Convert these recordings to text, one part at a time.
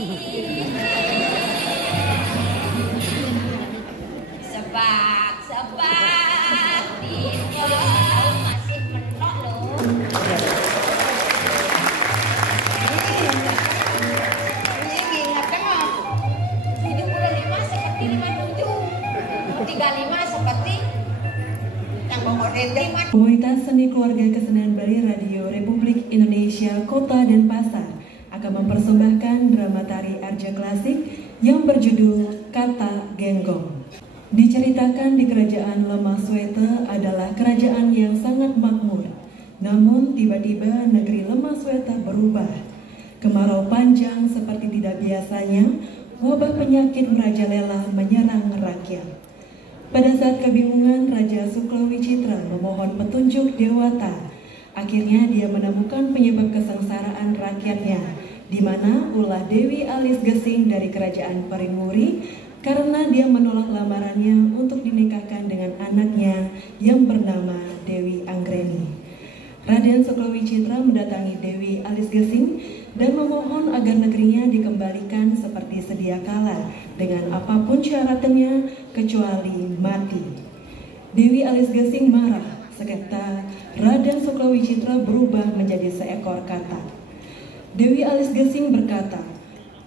Sebab di kau masih menok loh. Ini ingat kan? Hidup udah 5 seperti 57, 35 seperti yang Bogor lima. Komunitas Seni Keluarga Kesenian Bali Radio Republik Indonesia Kota Denpasar akan mempersembahkan drama tari Arja Klasik yang berjudul Kata Genggong. Diceritakan di kerajaan Lemaswete adalah kerajaan yang sangat makmur. Namun tiba-tiba negeri Lemaswete berubah. Kemarau panjang seperti tidak biasanya, wabah penyakit merajalela menyerang rakyat. Pada saat kebingungan, Raja Suklawicitra memohon petunjuk Dewata. Akhirnya dia menemukan penyebab kesengsaraan rakyatnya, di mana ulah Dewi Alis Gesing dari kerajaan Paringuri karena dia menolak lamarannya untuk dinikahkan dengan anaknya yang bernama Dewi Anggreni. Raden Suklawicitra mendatangi Dewi Alis Gesing dan memohon agar negerinya dikembalikan seperti sedia kala dengan apapun syaratnya kecuali mati. Dewi Alis Gesing marah, sekejap Raden Suklawicitra berubah menjadi seekor katak. Dewi Alis Gesing berkata,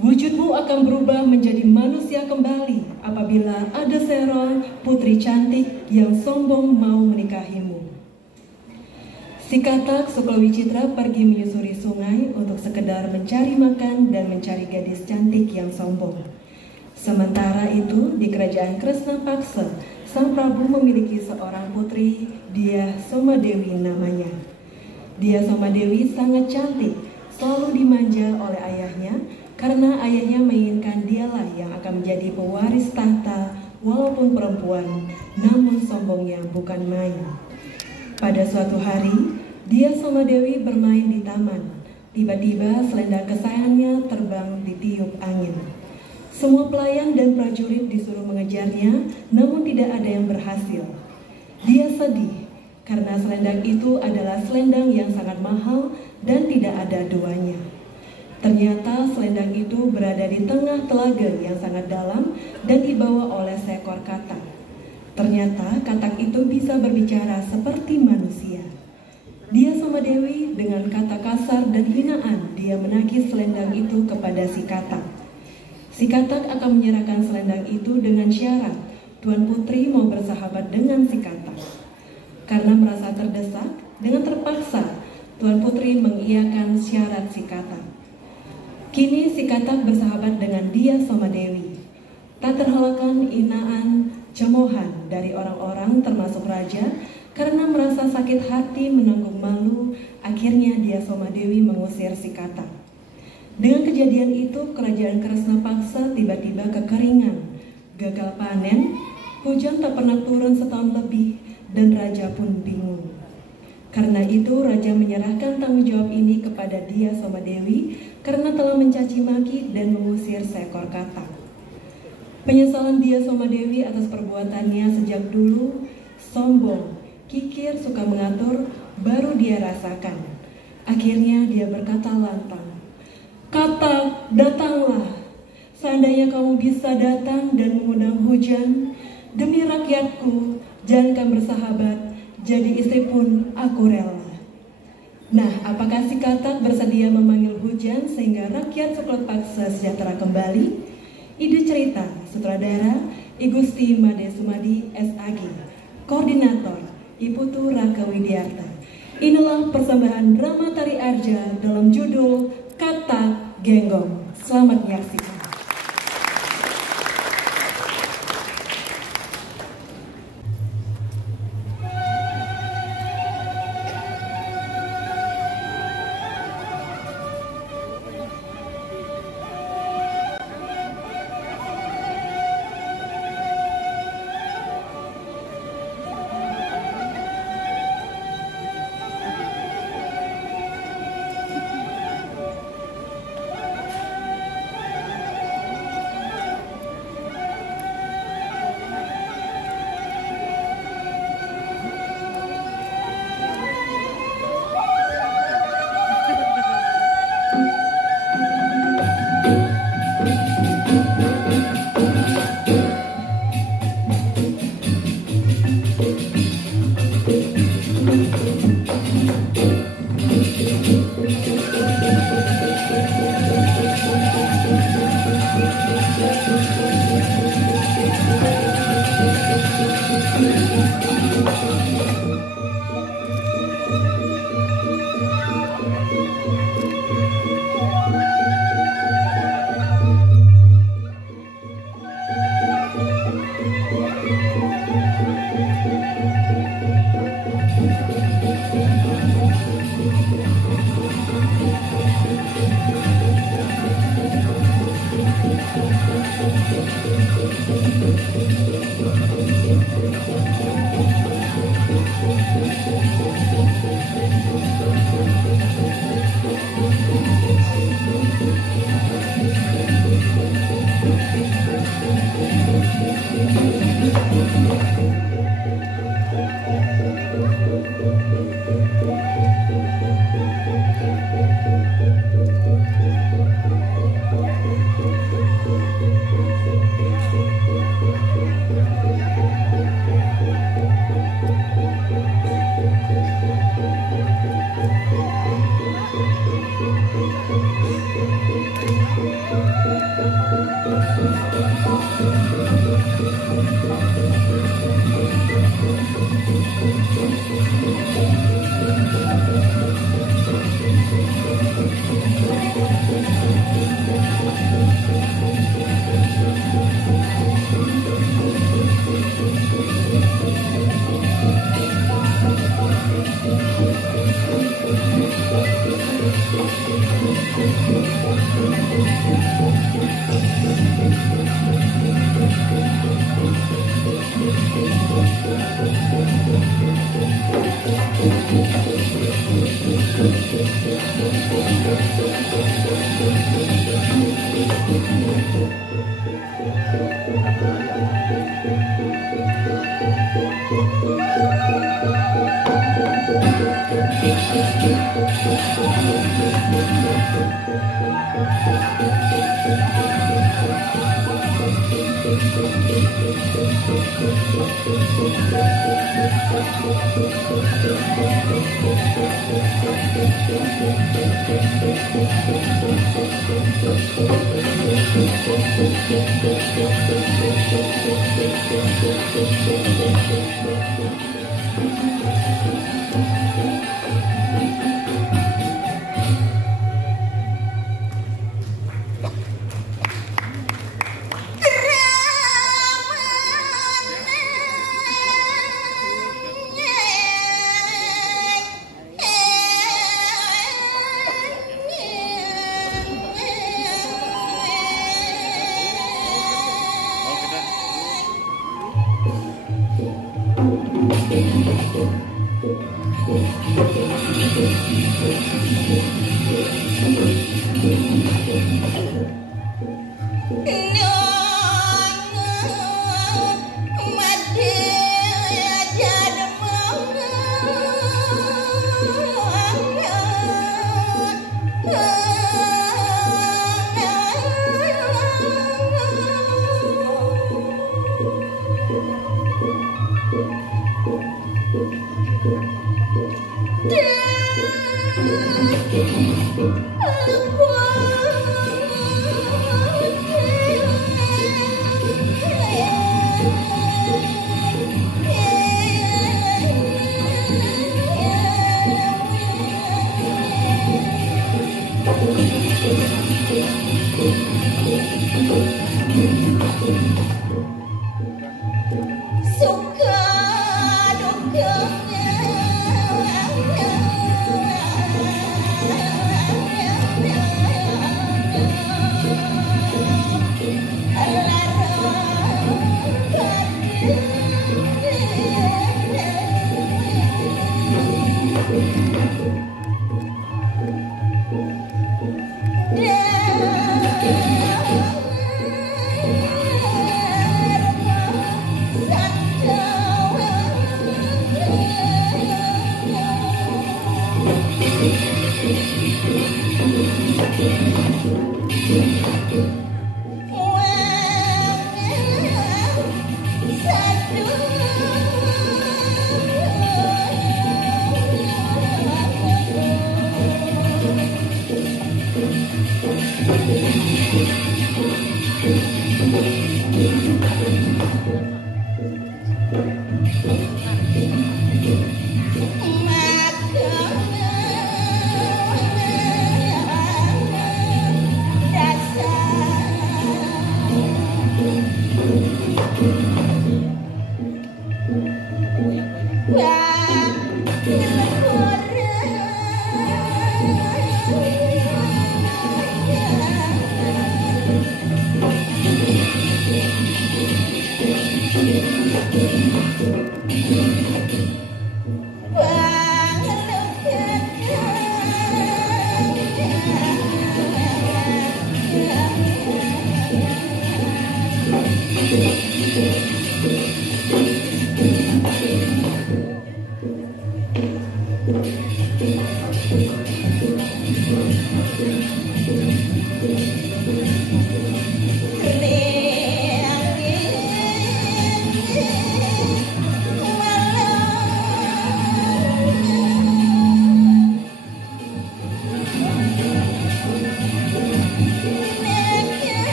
"Wujudmu akan berubah menjadi manusia kembali apabila ada seorang putri cantik yang sombong mau menikahimu." Si katak Suklawicitra pergi menyusuri sungai untuk sekedar mencari makan dan mencari gadis cantik yang sombong. Sementara itu di kerajaan Kresnapaksa, Sang Prabu memiliki seorang putri, Dia Somadewi namanya. Dia Somadewi sangat cantik, selalu dimanja oleh ayahnya karena ayahnya menginginkan dialah yang akan menjadi pewaris tahta walaupun perempuan, namun sombongnya bukan main. Pada suatu hari, Dia Somadewi bermain di taman. Tiba-tiba selendang kesayangannya terbang ditiup angin. Semua pelayan dan prajurit disuruh mengejarnya, namun tidak ada yang berhasil. Dia sedih karena selendang itu adalah selendang yang sangat mahal dan tidak ada duanya. Ternyata selendang itu berada di tengah telaga yang sangat dalam dan dibawa oleh seekor katak. Ternyata katak itu bisa berbicara seperti manusia. Dia Somadewi dengan kata kasar dan hinaan dia menagih selendang itu kepada si katak. Si katak akan menyerahkan selendang itu dengan syarat Tuan Putri mau bersahabat dengan si katak. Karena merasa terdesak, dengan terpaksa Tuan Putri mengiyakan syarat si katak. Kini si katak bersahabat dengan Dia Somadewi. Tak terhalangkan hinaan cemohan dari orang-orang termasuk raja karena merasa sakit hati menanggung malu, akhirnya Dia Somadewi mengusir si katak. Dengan kejadian itu, kerajaan Kresnapaksa tiba-tiba kekeringan, gagal panen, hujan tak pernah turun setahun lebih, dan raja pun bingung. Karena itu, raja menyerahkan tanggung jawab ini kepada Dia Somadewi karena telah mencaci maki dan mengusir seekor katak. Penyesalan Dia Somadewi atas perbuatannya sejak dulu, sombong, kikir, suka mengatur, baru dia rasakan. Akhirnya dia berkata lantang, "Katak, datanglah. Seandainya kamu bisa datang dan mengundang hujan, demi rakyatku, jadikan bersahabat, jadi istri pun aku rela." Nah, apakah si katak bersedia memanggil hujan sehingga rakyat Suklawipaksa sejahtera kembali? Ide cerita, sutradara I Gusti Made Sumadi SAG, koordinator I Putu Raka Widiarta. Inilah persembahan drama tari Arja dalam judul Kata Genggong. Selamat menyaksikan.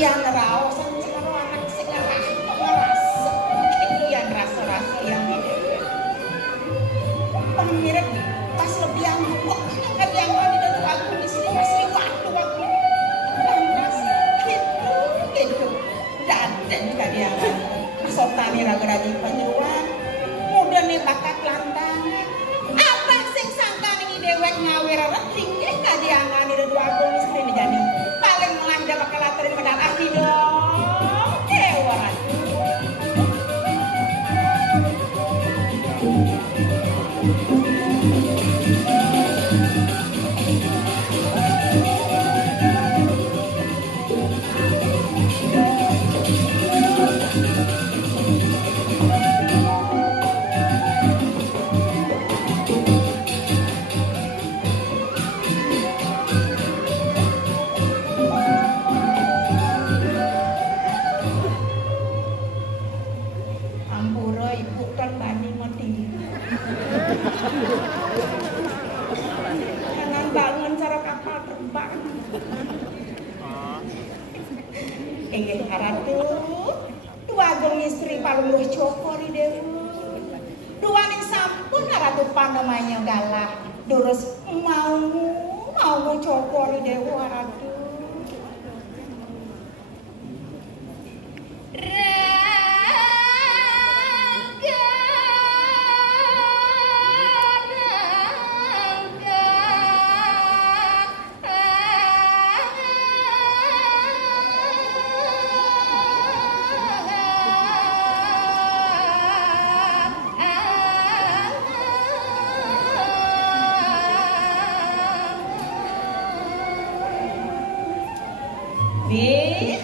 Iya ngerasa anak sing ngerasa Jangan bangun cara kapal terbang. Inggih Ratu, duageng istri palungguh cokori dewe. Duaning sampun Ratu Panemanya galah, durus mau cokori dewe Ratu.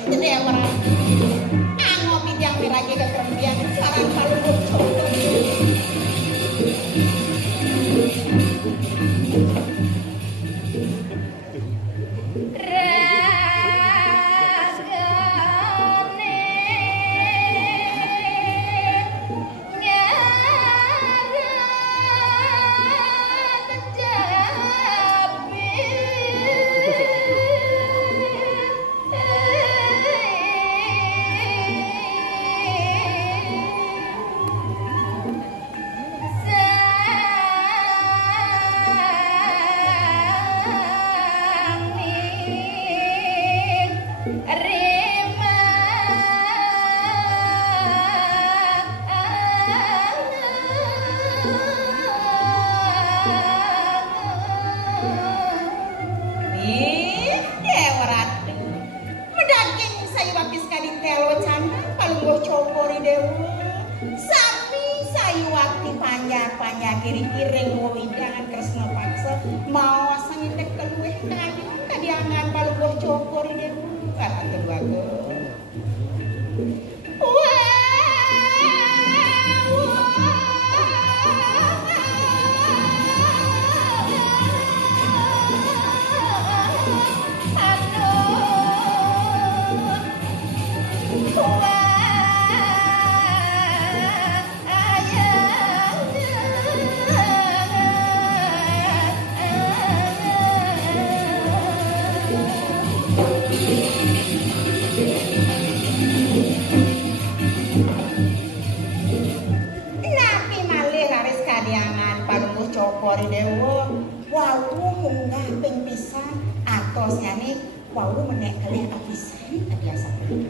Jadi apa? Angop yang beragi kekerempian sarang palungguh cokori. Kiri-kiring widangan Kresna Paksa mau asang indek keluih kadiangan palungguh cokori dewe Ratu duageng. Cokori dewa, wawu munggah ping pisan atos nyane wawu menek kalih apisan biasa tuh.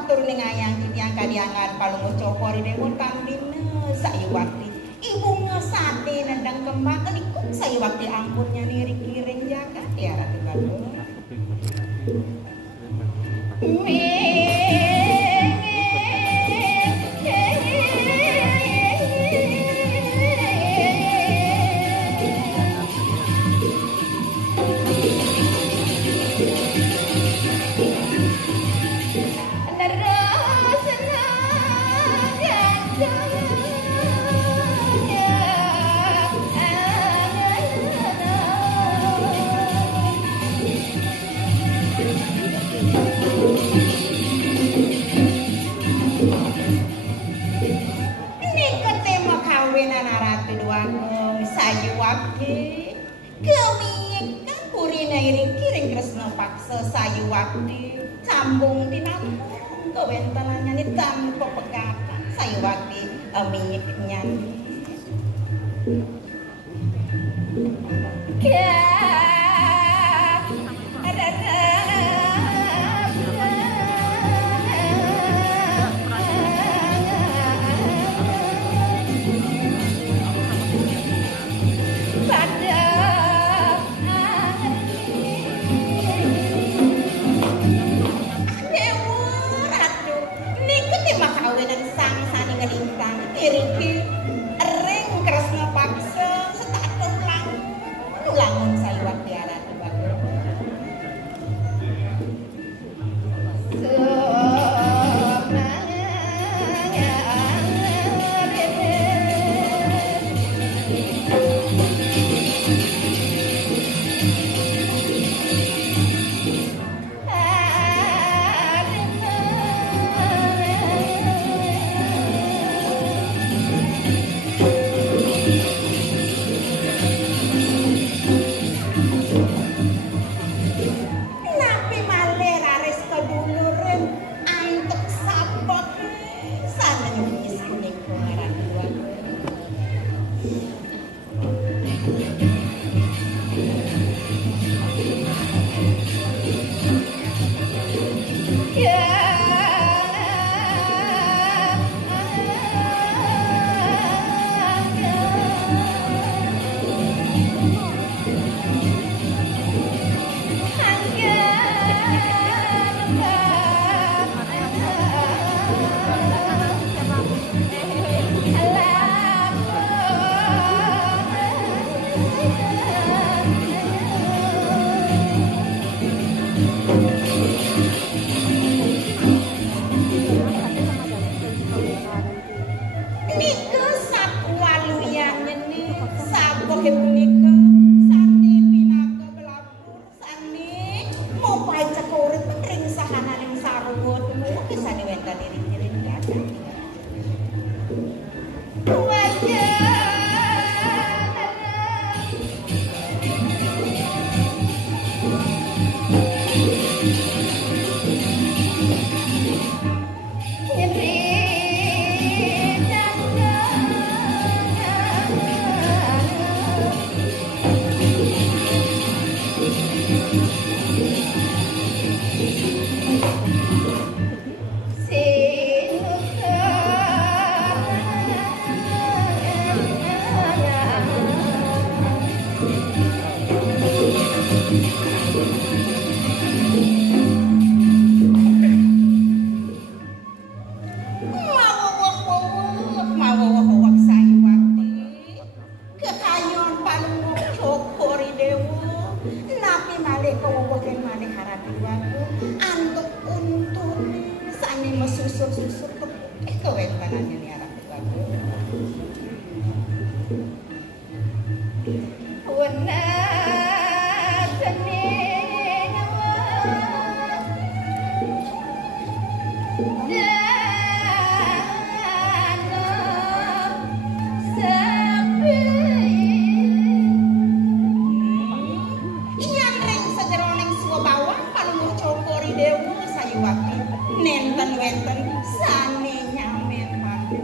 Atur ning ayang tiyang kadiangan palungguh cokori dewe tambine sayuwakti ibu ngesate nendang kembang kelikuk sayuwakti ampunnya niri-kiring jagat ya Ratu Bagong. Kami kapurina iring-kiring Kresna Paksa sayuwakti cambung tinapung kewentenannya ni tanpa pekatan sayuwakti minyik nyanyi susur-susur kewentanannya nih arah bagus. Nenten-wenten sane nyamen mantu.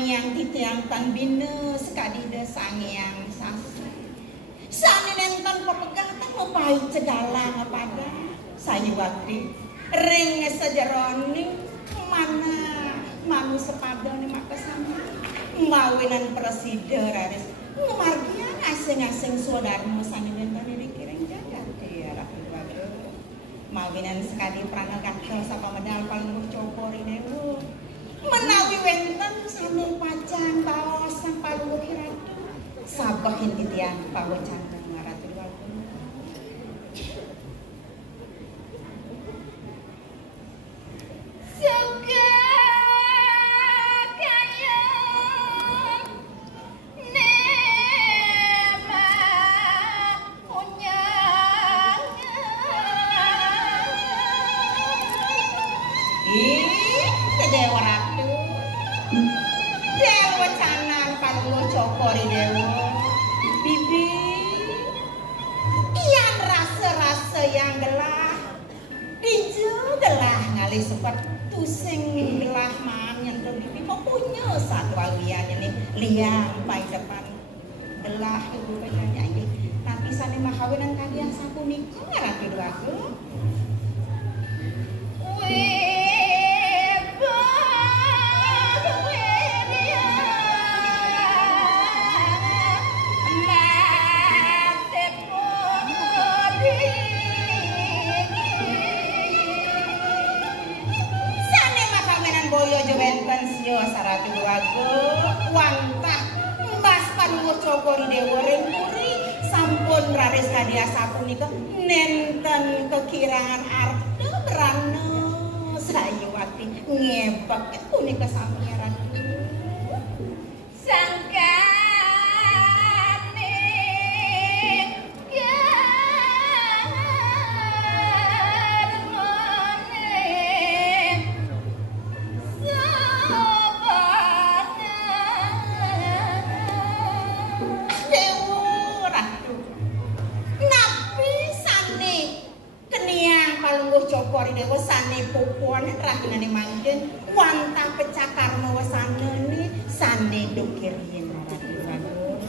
Yang titiang tan bina sekadida sangyang sasi sani nenten pepegatan mepai cegalang pada sayuwati ring sejeroni mana manu sepadane maka sama mawinan presiden raris margian asing-asing saudaramu sani nenten dikiring jagat ya rapi wae mawinan sekadi pranagata sapa medal paling copori dewe menawi wenten sambil pacang baos sang paluhur ratu sabahin titiang pawacandang ratu wagung suka kaya nema unyang dewa ratu dewa canan paluhur cokori dewa bibi yang rasa-rasa yang gelah dijo gelah ngali sepet tusing gelah manyen to bibi mempunya satu aliannya nih liang pai depan gelah ibu penyanyi tapi sane makawinan kalian sapu nikah ratu duaku saratu wago wantah mbas panuwun cokori dewa rengkuri sampun raris kadia sapunika nenten kekirangan arta berana sayuwati ngebak punika sampun ratu sangkane cokori dewa sane pupuan rakinane manggen wantah pecakar mawa sanene sane dokirien ratu wagung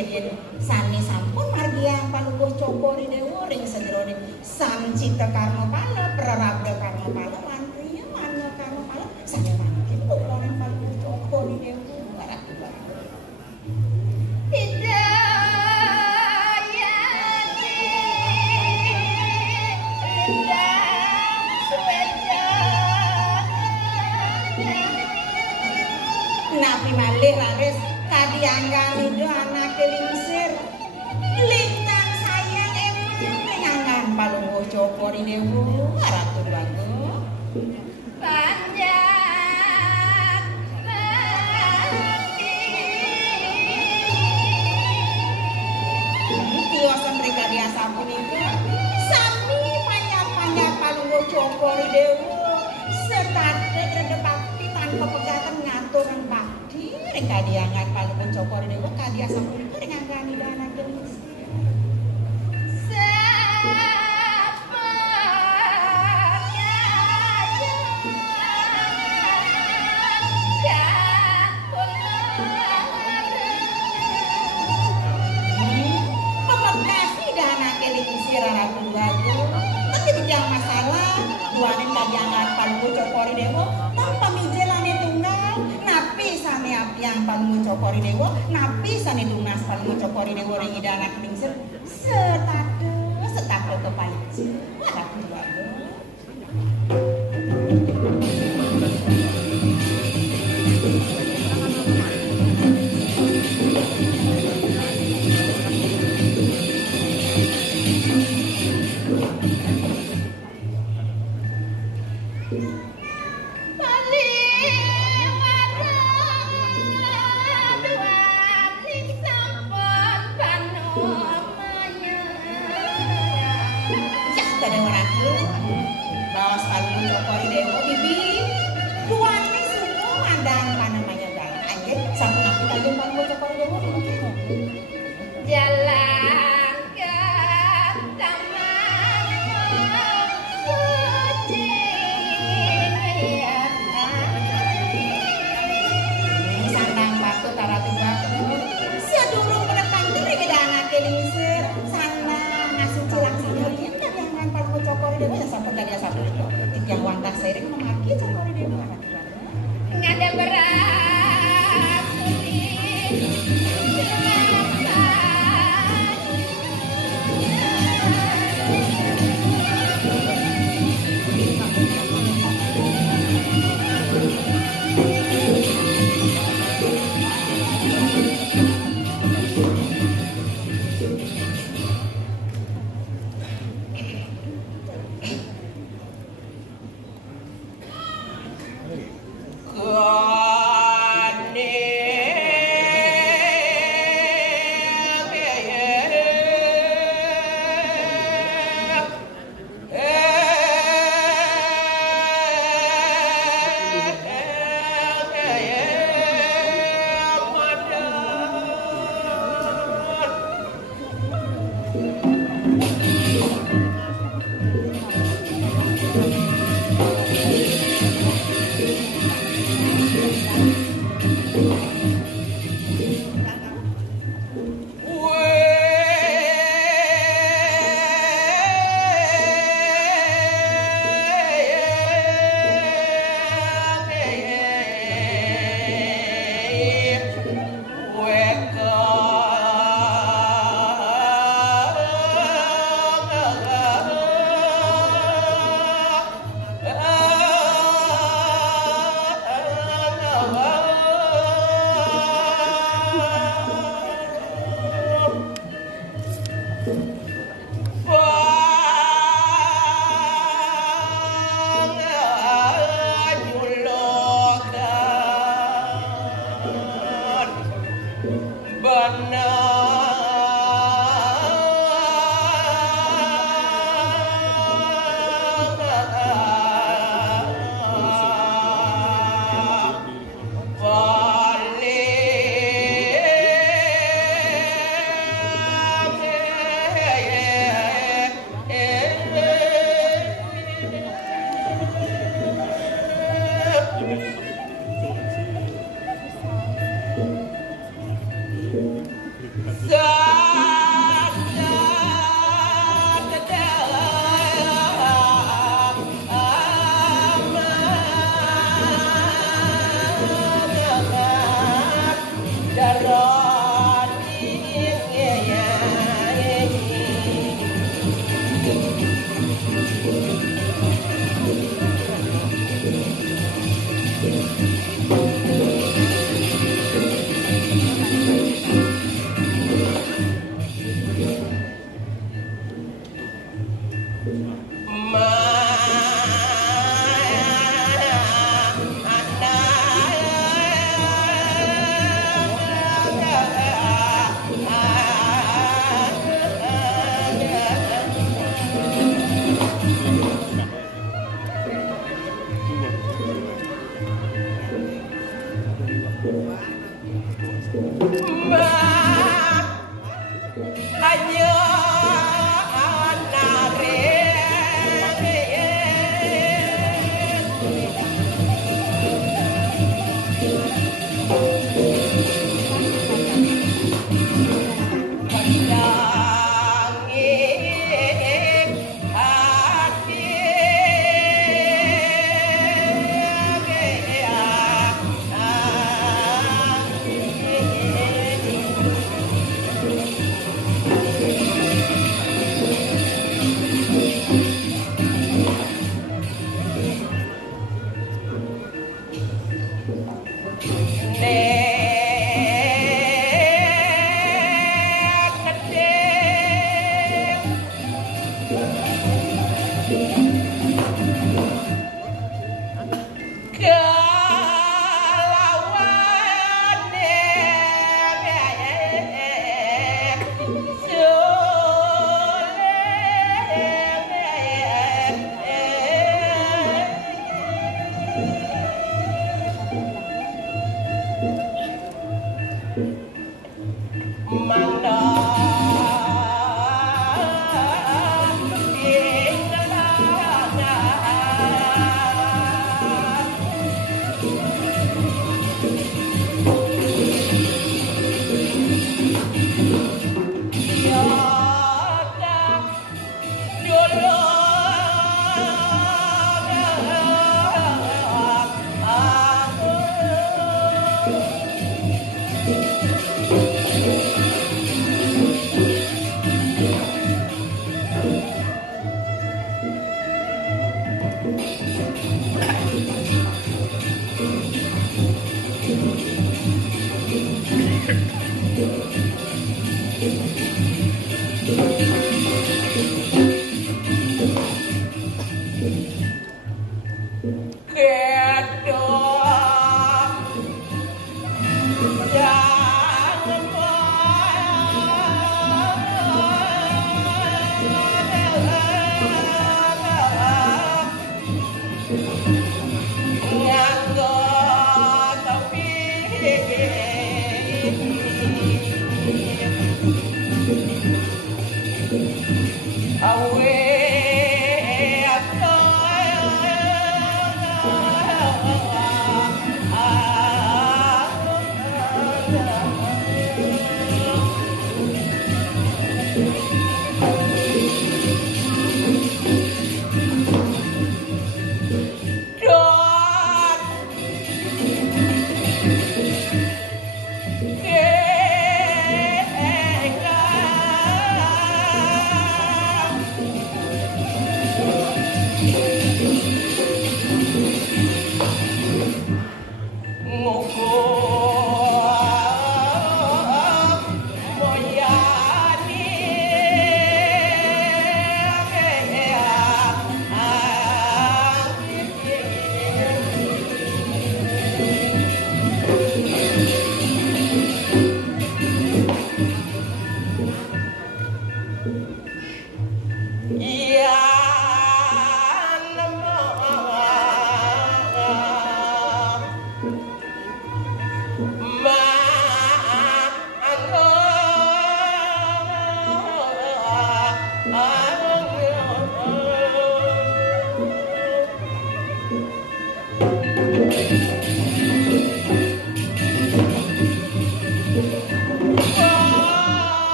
kejadian sani sampun margi yang palugoh cokori dewo ring sedrone sam cita karma pala prarabda karma pala mantriya mana karma pala sani mangkin bukan palugoh cokori dewo barat Nabi malih laris kadianggan itu anak kelingsir lintang sayang emang pengangan palungguh cokori dewu ratu bago panjang mati tiosan mereka dia sampun itu sami panjang palungguh cokori dewu setade redebakti tanpa pegatan ngatur yang bakti mereka diangkat kalau mencokor dewa kadia sampun itu dengan gani dan anak gelis pemekasi dan anak gelis ratu bago tapi tidak masalah duanin kadiangan kalau cokori dewa tanpa mijelane tunggal napi sane apiang paling cokori dewa napi sane dunas paling cokori dewa ring idana keningsir setade kepaiji ada kedua yang wantah sering memaki cokori dewa ngada berat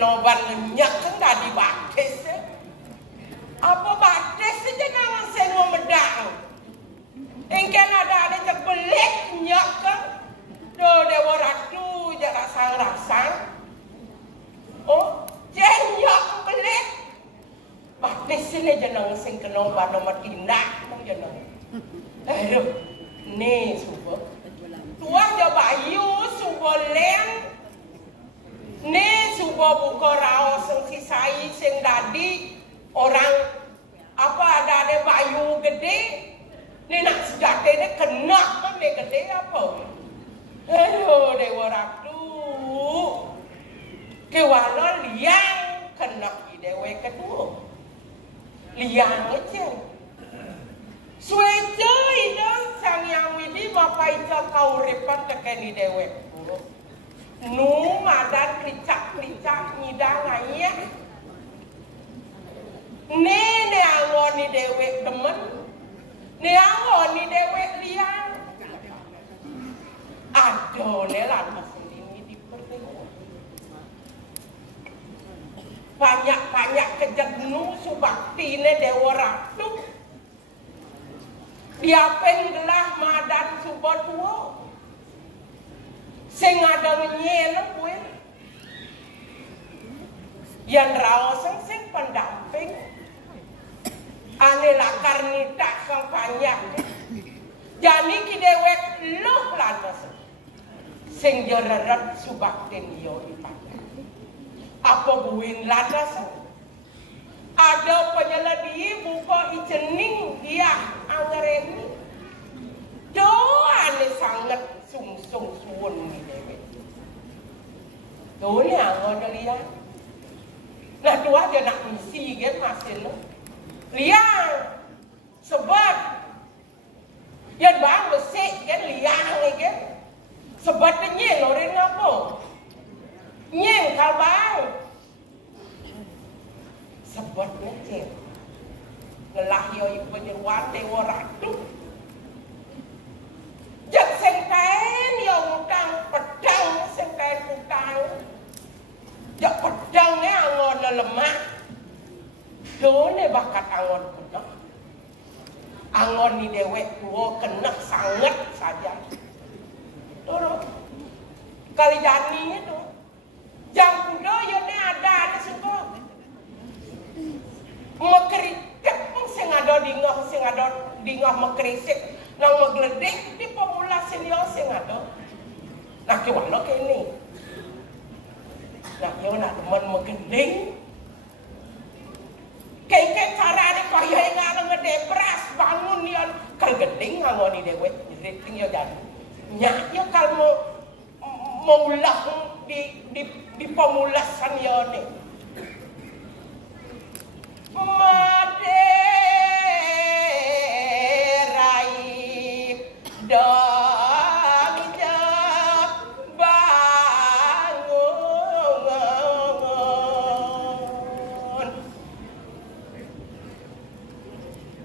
noban nyenyak kan tadi batis. Apa batis saja nang sing ngomedang. Engken ada cebelik nyak kan. Do dewa ratu jarak sang-rasang. Oh, jenyak belik. Batis sini jeneng sing kena nomor tindak nang jeneng. Aduh, nih subuh. Tuang jo bayu subuh leng. Nih subuh buka raos sing sisai sing dadi orang apa ada bayu gede. Nih nak sejate ni kena kan dia gede apa? Aduh, dewa ratu. Kewala liang kena dewa kedua. Liang aja. Sueja idang sang yang widi mapai kau repat kekeni dewa. Nu madan klicak-klicak nyidang ayah. Ni angon ni dewa demen. Ni angon ni dewa liang. Aduh, ni lama sendiri di pertemu. Banyak-banyak kejednu subakti ni dewa ratu. Diapen gelah madan subot tua. Sing ada nyelem kuwi. Yang rawaseng sing pendamping ane lakar nita kang banyak. Jani ki dewek luh lanas sing yo reret subakten yo ipada. Apa buin lanas? Ada penyeledi buka ijening dia angreni. Doane sangat sungsung suwun ni dewek. Doane angon lian. Nah dua dia nak misi kan masih lo. Liang sebab yang bang besik kan liang kan. Sebab dia loren apa? Nyeng kalbang. Sebab dia lelah yo ibu jeruan dewa ratu. Jak sengkain yo utang pedang sengkain utang. Jak pedangnya angon lemah. Done bakat angon kena. Angon ni dewek tua kena sangat saja. Toro kali jani itu. Jang kuda yo ne ada ni sungguh. Mekeritek sing ada dingah mekerisik nang megledek di pemula senior sing ada. Nah kiwalo kene. Nah yo nak demen megending. Kayak cara ni kaya ngarang ngedepras bangun ni kal gending ngoni dewek riting yo jadi. Nyak yo kal mau ulah di pemulasan yo ni. Maderai dong bangun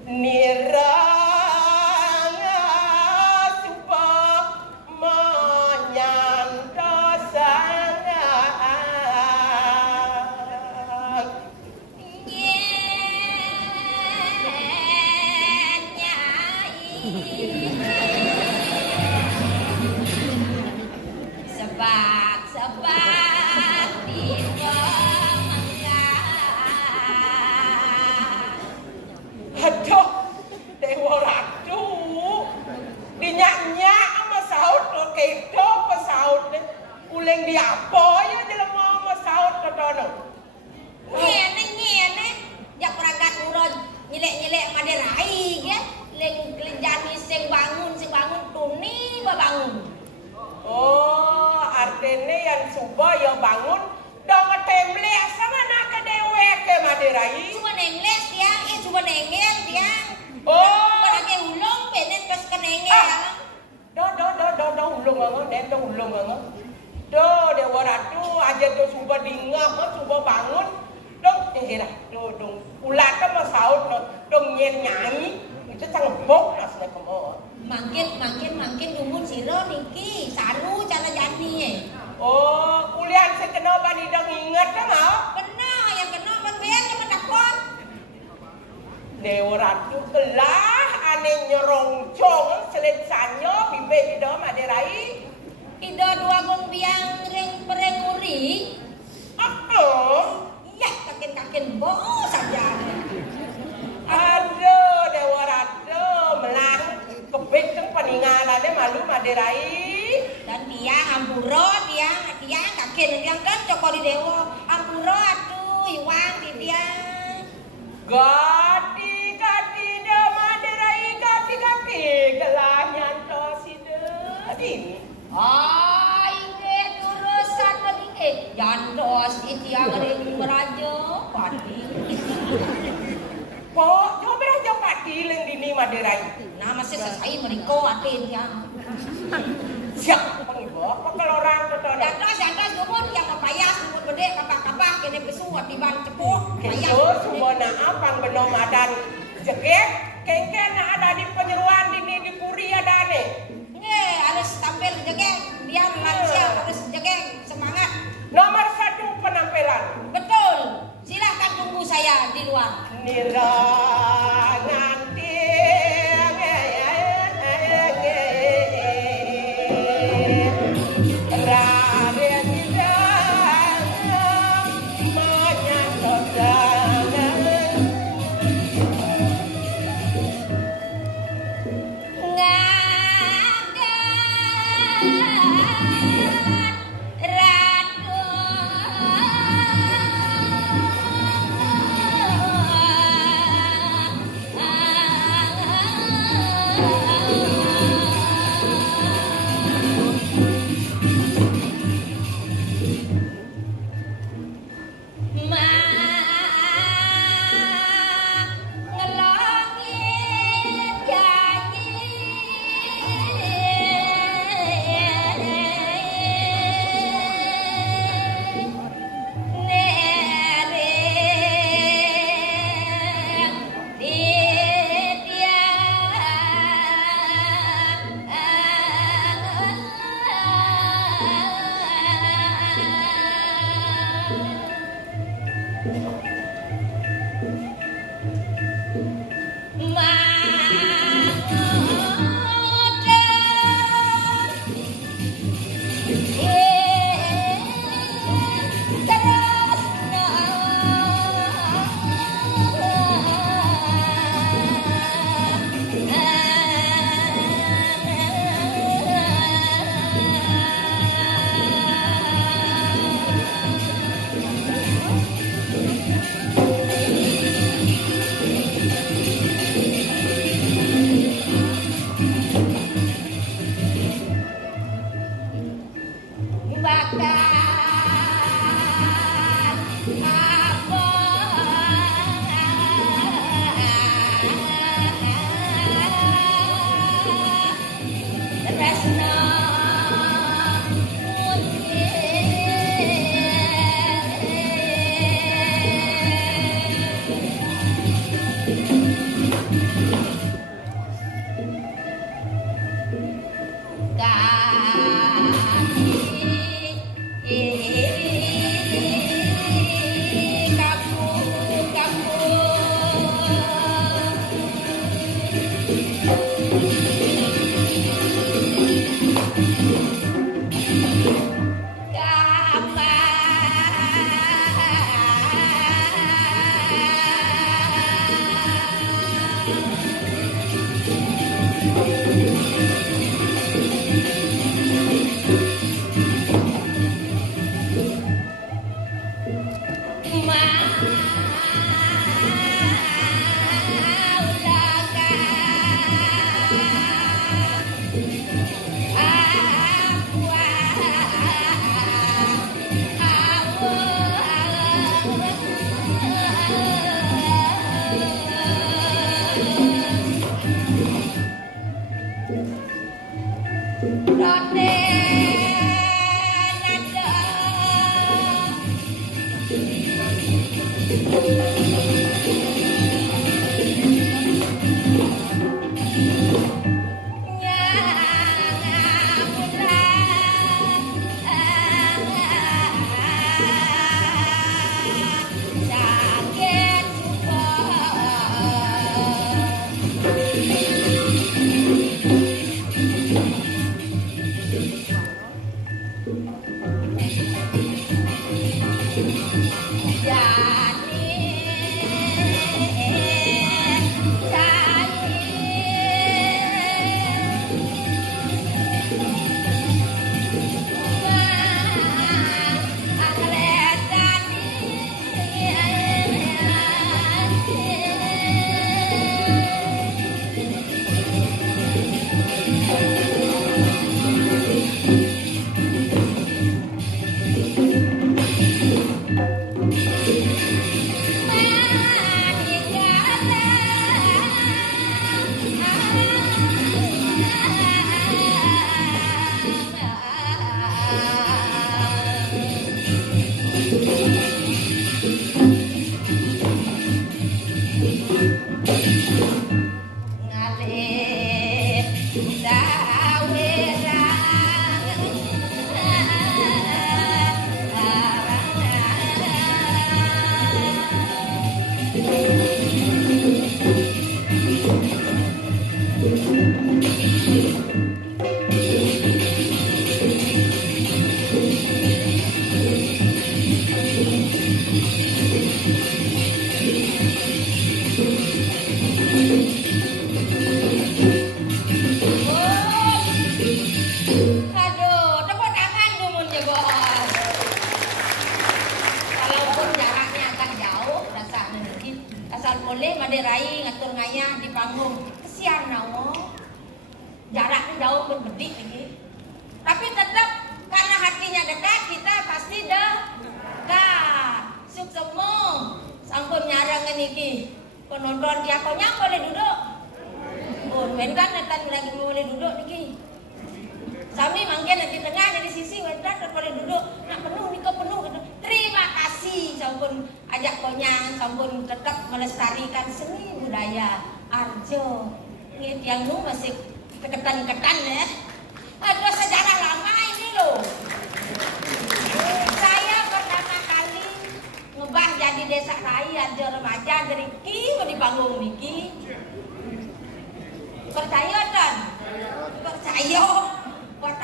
niranga supah menyantosang Sebab di aduh, dewa ratu dinyak-nyak sama saut lo kedo pesaut uleng di apa ya dalam mau saut ke dono ngene jak peragat urut nyelek-nyelek Maderai kan leng jani sing bangun tuni bangun. oh artinya yang subuh ya bangun dong ngetemlek sama nak ke dewek ke Maderai Cuma nengles tiang, cuma nengel tiang. oh Lagi ulung penet pas kenengel. do ulung ngang den do ulung ngang do dewa ratu aja do subuh dingah subuh bangun dong lah dong ulat kan mau saut dong nyanyi itu sangat bok nasnya kamu Makin umur siro niki saru cara jani. oh kuliah saya kena bani dong ingat kan Kena yang kena berbiar yang mendapat. dewa ratu belah aneh nyerongcong selensanyo bibe di dalam Maderai Ida dua gong biang ring perenguri. apa Ya kakin bos saja. aduh dewa ratu melang kebet kan peninggalannya malu Maderai Dan dia ampuro dia kakin yang kan cokor di dewa ampuro atuh iwang di dia. Gati de Maderai gati gelanyan tosi de Ay, urusan lagi jandos itu yang ada di Meraja Pati. po coba aja pati leng dini Maderai Nama saya meriko atin ya. siap pengibo apa kalau orang betul Jandos gumon yang ngepayah gumon bede kapah kene besuat di ban cepuh. itu semua apang benom adan jeket kengken ada di penyeruan di Puri ada nih Nge, harus tampil jegeng biar lansia harus jegeng semangat. nomor 1 penampilan Betul. Silakan tunggu saya di luar. nirangan Raden Jaya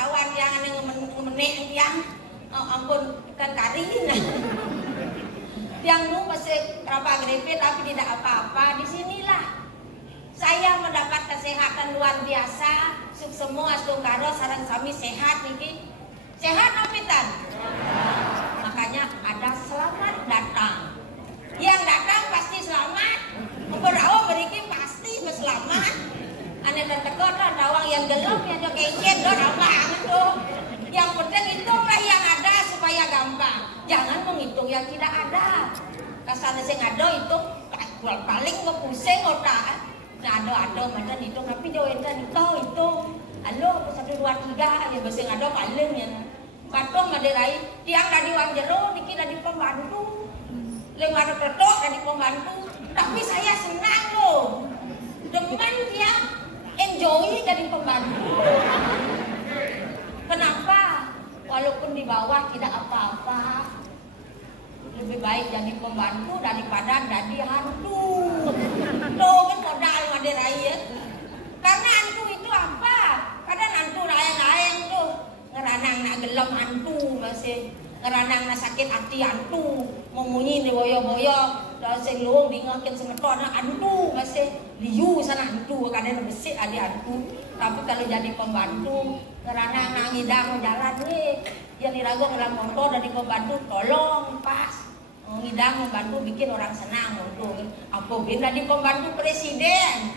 tawan yang ngemenek yang ampun ikan kari. Yang nu masih kerapa grepe tapi tidak apa-apa. Disinilah saya mendapat kesehatan luar biasa. Semua astungkaro sareng sami sehat niki. Sehat nopitan. Makanya ada selamat datang. Yang datang pasti selamat. Berau beriki pasti berselamat. Ane dan tekor dan dawang yang gelap yang keket don abang tuh. Yang penting hitunglah yang ada supaya gampang. Jangan menghitung yang tidak ada. Kasana sing ada itu paling ngepusing otak. Nah ada macam itu tapi jauh enten itu. Halo 1 2 3 ya besi ada paling ya. Patung maderai tiang dari wang jero niki dari pembantu. Leng ada petok dari pembantu. Tapi saya senang loh. Demen dia enjoy dari pembantu. Kenapa? Walaupun di bawah tidak apa-apa. Lebih baik jadi pembantu daripada jadi hantu. Tuh kan modal maderai ya. Karena hantu itu apa? Kadang hantu lain-lain tuh. Ngeranang nak gelem hantu masih. Ngeranang nak sakit hati hantu. Memunyi di boyo-boyo. Dan seluruh dingakin semeton hantu masih. Liu sana hantu. Kadang besik ada hantu. Tapi kalau jadi pembantu. Ngeranang nak ngidang jalan nih. Yang diragu dalam motor dari pembantu. Tolong pas. Ngidang membantu bikin orang senang untuk apa bina di pembantu presiden.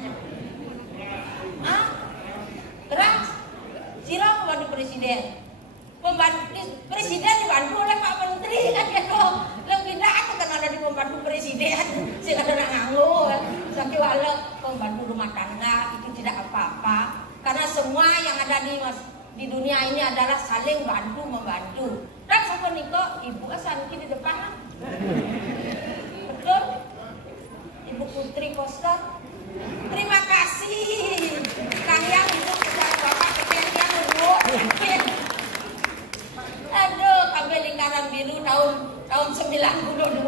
Hah? Keras? Sirah pembantu presiden. Pembantu presiden dibantu oleh Pak Menteri kan gitu. Lebih dah kan ada di pembantu presiden. Sing ada orang nganggo. Sakit wala pembantu rumah tangga itu tidak apa-apa. Karena semua yang ada di dunia ini adalah saling bantu membantu. Dan siapa niko ibu asan di depan. Betul? Ibu Putri Koster. Terima kasih. Kang yang itu sudah Bapak kepentingan dulu. Aduh, kami lingkaran biru tahun 92.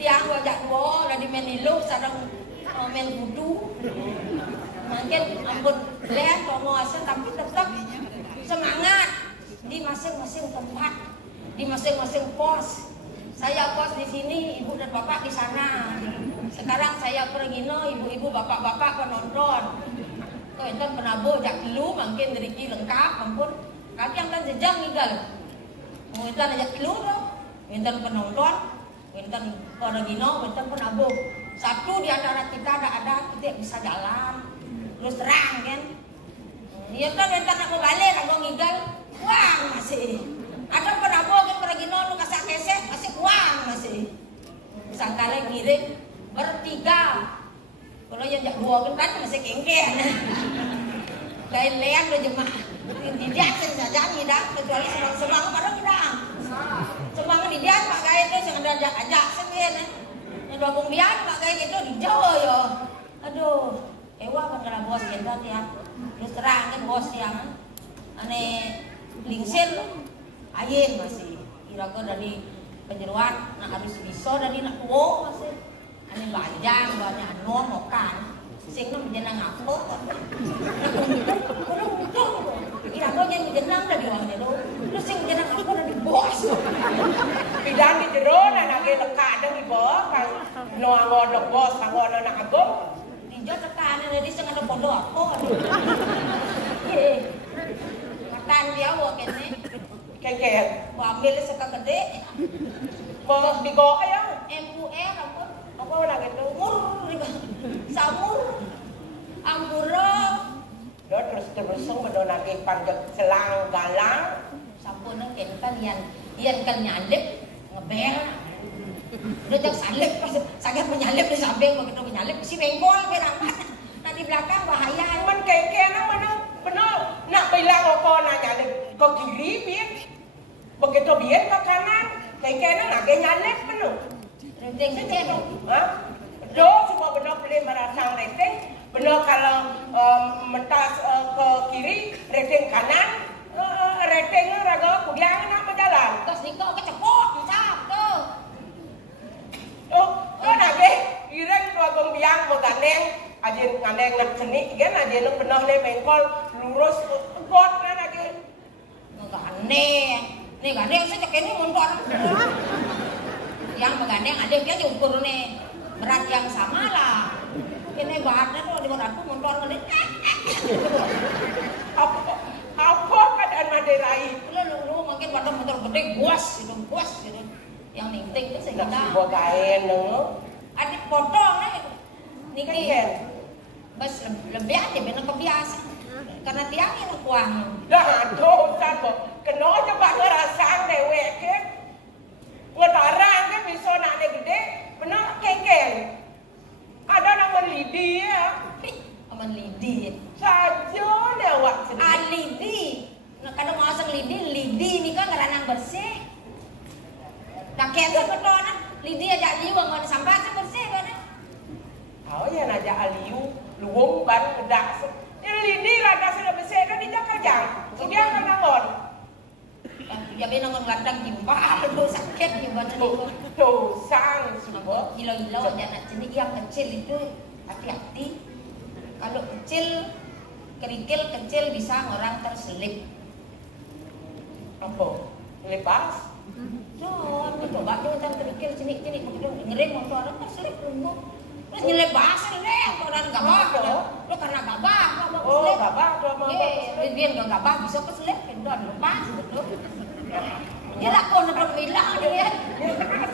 Tiang wajak dua lagi meniluk sarang main wudu. Mungkin ampun lihat tomo asal tapi tetap semangat di masing-masing tempat, di masing-masing pos. Saya pos di sini, ibu dan bapak di sana. Sekarang saya pergino, ibu-ibu, bapak-bapak penonton. Kau enten penabo jak dulu, mungkin dari lengkap, ampun. Kami yang kan jejak tinggal. Mau enten ajak dulu dong. Enten penonton, enten pergino, enten penabo. Satu di antara kita ada kita bisa jalan. Terus terang kan. Dia kan enten nak balik, abang tinggal, uang masih. Ada penabo kan pergino lu kasak kesek masih uang masih. Sangkala ngirim bertiga. Kalau yang jak dua kan masih kengken. Lain-lain udah jemaah. Tidak saja tidak kecuali semang pada kita. Semang di dia pak gaya itu yang ada ajak sengin. Yang dua kumbian pak gaya itu di Jawa yo. Aduh, ewa kan kena bos kita ya. Terus terang kan bos yang aneh lingsir. Ayen masih, kira-kira dari penjeruan, nak habis bisa dari nak tua masih, ane banjang, banyak anon, mokan, sing nom jenang aku, untung, kira-kira yang jenang dari orangnya lo, terus sing jenang aku dari bos, Bidang di jeron, anak lekak ada di bawah, kan, no angon bos, angon anak aku, dijauh tekanan dari sing ada bodoh aku, makan dia wakin nih. Kengket. Ambil sekak gede. Mau digo ayo. MUR Apa orang itu? Samur. Ampura. Do terus bedo lagi panjat selang galang. Sampun nang kan yan kan nyalip ngebel. Udah jak salip sangat menyalip di samping begitu menyalip si bengkol ke rapat. Nah di belakang bahaya. Man kengket mana benar. Nak bilang apa nak nyalip ke kiri biar. Begitu biar ke kanan, kengketnya lagi nyalip penuh. Renting saja dong. Hah? Do semua benar boleh merasang renting. Benar kalau mentas ke kiri, renting kanan, rentingnya raga kuliah nak berjalan. Terus niko kecepok, cap tuh. Oh, lagi ireng dua gong biang mau gandeng, aja gandeng nak seni, kan aja nak benar le bengkol lurus got kan. gandeng saya cek ini motor. Yang menggandeng ada dia diukur nih berat yang sama lah. Ini bahannya tuh di beratku motor ngedek. Apa keadaan Maderai? Lu mungkin pada motor gede guas gitu. Yang penting itu saya Nak buat kain no. adik potong nih. Niki. Kan? Bas lebih aja bener kebiasa. Karena tiangnya nak kuang. Dah dosa kok. Kena coba ngerasain dewek ke. Ngetarang kan bisa nak gede, benar kengkel. Ada nama Lidi ya. Aman Lidi. Saja lewat sini. Lidi. Nah, kadang mau asal Lidi ni kan ngeranang bersih. Nah, kesa betul nah. Lidi aja jiwa nggak sampah sih bersih kan? Tahu ya naja Aliu, luwung ban kedak. Lidi rada sudah bersih kan di Jakarta. Dia akan nangon. Ya benar ngeladang jimbal, sakit jimbal itu. Dosa semua. Hilo-hilo jangan jenis yang kecil itu hati-hati. Kalau kerikil kecil bisa orang terselip. Apa? Lepas? Jangan coba tuh tentang kerikil jenis begitu ngering motor orang terselip lumpuh. Terus nyelebas deh, orang gabah. Lo karena gabah, oh gabah tuh mah. Dia nggak gabah bisa keselip, dan lepas betul. Dia lakon udah bilang dia.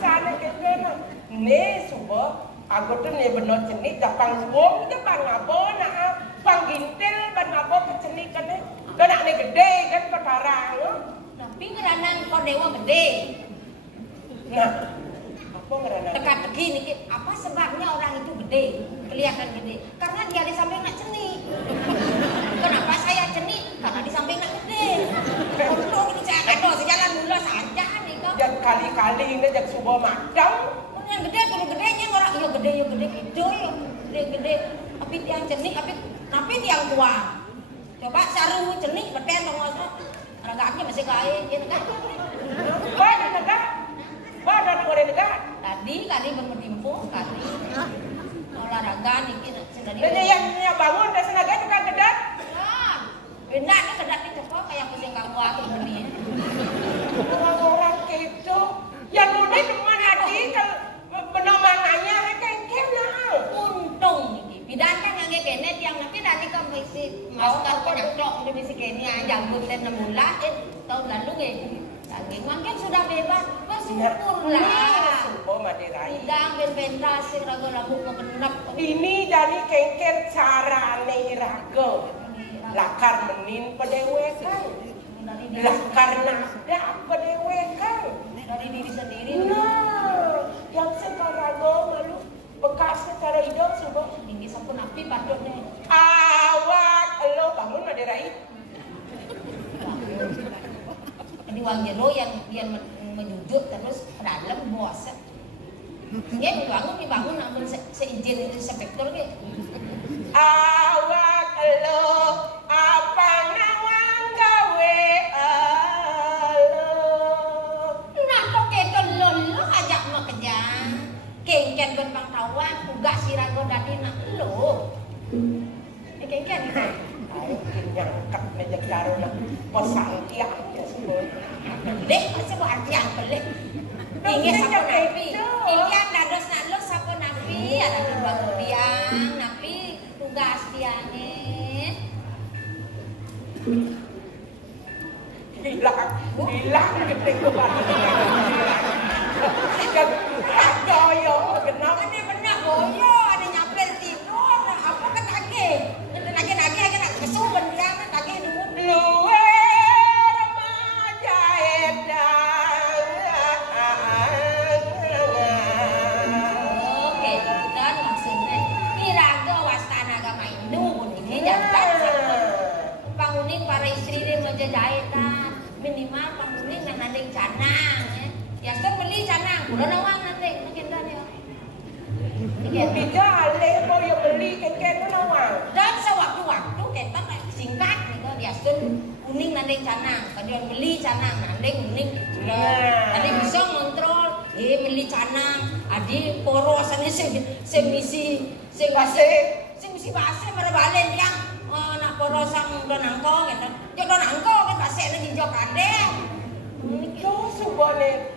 Sana kena. Nih subuh. Aku tuh nih benar jenis Jepang semua, Jepang apa nak panggintil ban apa kecenik kan nih, dan nak nih gede kan perkarang lo. Tapi ngeranan kau dewa gede. Nah, apa ngeranan? Teka-teki nih, apa sebabnya orang itu gede, kelihatan gede? Karena dia di samping nak cenik. Kenapa saya cenik? Karena di samping nak gede. Untung ini saya kado sejalan mula saja nih kau. Jangan kali-kali ini jangan subuh macam. Yang gede gedenya orang iya gede gitu ya gede tapi tiang cenik tapi tiang tua coba saru cenik beten ngomong ragaknya masih kaya ya negara badan negara tadi bermedimpung kali olahraga nih dan yang bangun dan senaga itu kan kedat benar kan kedat itu kok kayak pusing kamu aku ini orang gitu yang muda teman hati kalau penemanannya kengkel lah. Untung nih, bidan kan yang kene tiang nanti dari komisi masker penyakit di misi Kenya jambut dan 6 bulan tahun lalu daging mungkin sudah bebas bersyukur lah. Oh Maderai. Udang benpentas rago labu kebenap. Ini dari kengkel cara rago. Lakar menin pedewekan. Lakar nada pedewekan. Dari diri sendiri. Nah, yang sekarang malu bekas secara hidung subuh tinggi sampun api patutnya. Awak lo bangun Maderai. Ini uang jero yang dia menjujut terus ke dalam bos. Dia dibangun namun seizin inspektor ke. Awak lo apa nawang gawe kengken berbang tawan, tugas sirago dadi nak lo. Kengken itu. Ayo nyangkat meja jaro lah. Posang tiang ya semua. Dek masih buat tiang pelik. Ingin siapa nabi? Ingin dados nak lo siapa nabi? Ada dua tiang, nabi tugas tiangnya. Hilang gitu goyo, kenapa ini benar goyo, ada nyamper tidur, apa kan nage kan kesuwen dia kan nage dulu. Luwe remaja edan. Oke, dan maksudnya iraga wastana agama Hindu ini jangan panguning para istri dia menjahit minimal panguning dan nadeng canang ya kan beli canang udah nawang nanti makin dah ya dijale mau yang beli keken nawang dan sewaktu-waktu kita singkat gitu dia kan kuning nadeng canang kadang beli canang nadeng kuning tadi bisa ngontrol beli canang adi poros ini semisi base merebalen yang nak porosang do nangko gitu. Jo do nangko kan pasek lagi jo kadeng. Jo subone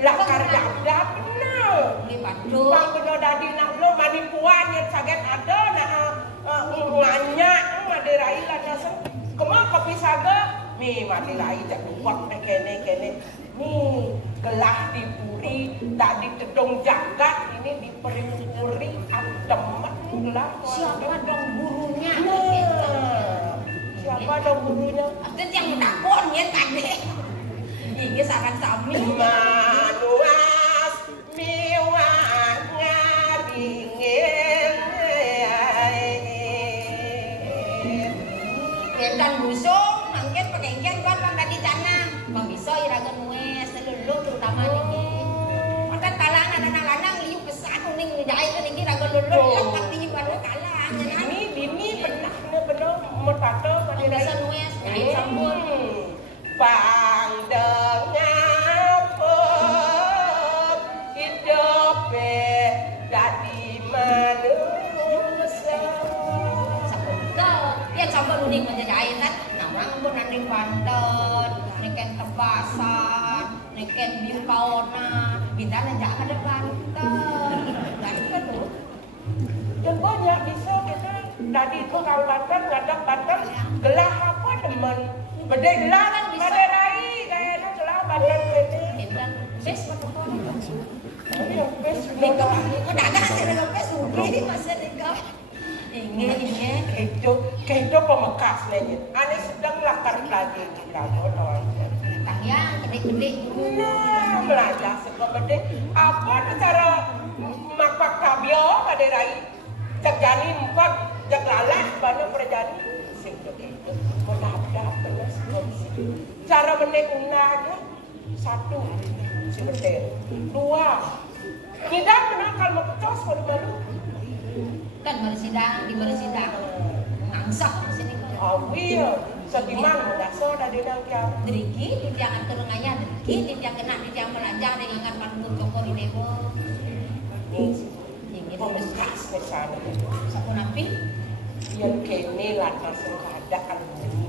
lakar dap bener. Di Bandung. Bang bedo dadi nak lo manipuan yang saget ada nak nganyak Madirai lah nasa. Kemana kopi saga? Mi Madirai tak buat kene. Nih gelah dipuri, tak ditedong jagat, ini diperi-peri adem gelah. Siapa dong gurunya? Siapa dong gurunya? Itu yang menakon ya tadi. Ini saran sami. Manuas miwang ngaringin. Kendan busung, mangkin pekengken kan tadi tanah. Bang bisa iragan nues lulu terutama niki. Kan talang ada lanang liu pesan ning jahit niki ragan lulu lepat tinggi pada kalang. Ini benar metato Madirai. Bisa nues jahit sambut. Bang dengapun hidup dadi manusia. Sabun yang sambut uning menjahit kan. Namang pun nanti Banten. Neken tebasan, neken biu kaona, bintang aja ada Banten. Dan itu Dan banyak bisa kita tadi itu kalau Banten ngadap Banten gelah apa teman beda gelah kan Madirai kayaknya gelah Banten ini. dan bes apa Ini yang best Tinggal udah ada sih dengan bes ini masih tinggal. Ini Kehidup pemekas lagi. Ane sedang lakar lagi kita bodoh. yang gede-gede. Nah, belajar seperti apa cara mapak kabio Madirai. Cak jani empat, cak lalas banyak perjani. Sing begitu, menabrak terus kondisi. Cara menegungnya satu, seperti dua. Tidak menakal mekcos malu-malu. Kan bersidang di bersidang ngangsak di sini. Oh iya, sediman udah so dari nangkiau. Deriki di tiang turunannya deriki di tiang kena di tiang melanjang dengan panggung joko di dewo. Ini pemekas di sana. Sapu napi Yang kene latar sengkadaan ini.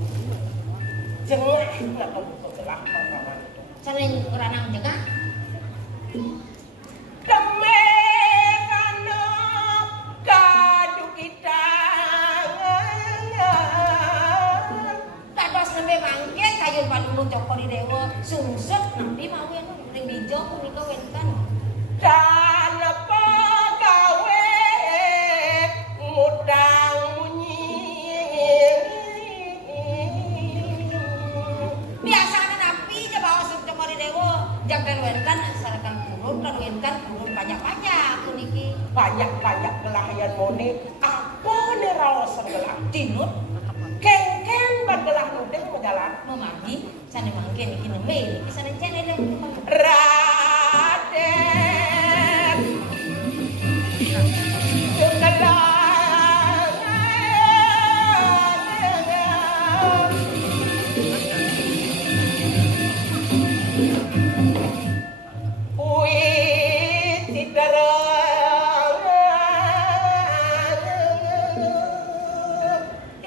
Jengah nak buka gelah kawan. sana yang keranang jengah. Demekano kadu kita. Tados nembe mangke kayu panggung joko di dewo sungsut napi mau yang ning dijo punika wenten. Dan pagawe ngudang munyi. Biasana napi je bawa sup joko di dewo jam wenten asarakan purun kan wenten purun banyak-banyak puniki. Banyak-banyak gelahian mone. Apa nih rawasan gelah? Tinut Keng-keng bergelah nudeng menjalan. memagi sana mangke niki nembe niki sana jane deh. Raden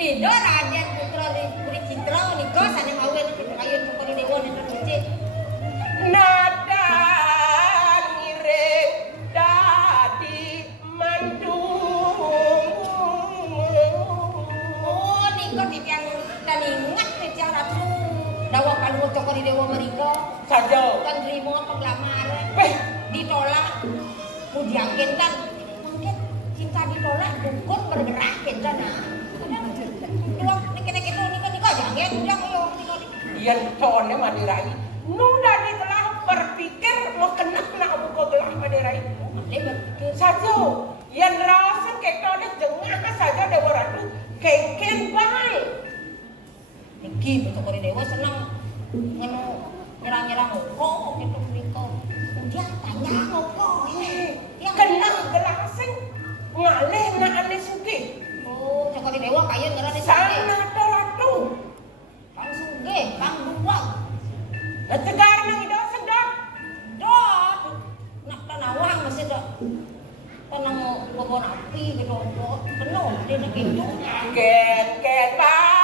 Ido Raden putra Puri Citra nika sane mawen kayu cukup di dewa nek becik. nada ngiring dadi mandung. Oh nika ditiang dan ingat tiang ratu dawa palu cukup di dewa mereka Saja. kan terima penglamar ditolak mudiaken kan mungkin cinta ditolak dukun bergerak kan nah nek itu nika jangan udang yo nika Yang tone Madirai. Nuda di gelah berpikir mau kena buka gelah Madirai. berpikir Saja. Yang rasa ketone jengah saja dewa ratu kengken baik. niki betul kali dewa senang ngono nyerang-nyerang kok gitu mriko. Dia tanya kok yang Kena gelah sing ngalih nak ane sugih. oh cokori dewa kaya ngarane Sana ratu. Kang sugih, kang duwang. Lah tegar nang ido sedap. Dot nak tanawang masih dok. Tanang bobo api gitu kok penuh dia gitu. Ken ken ba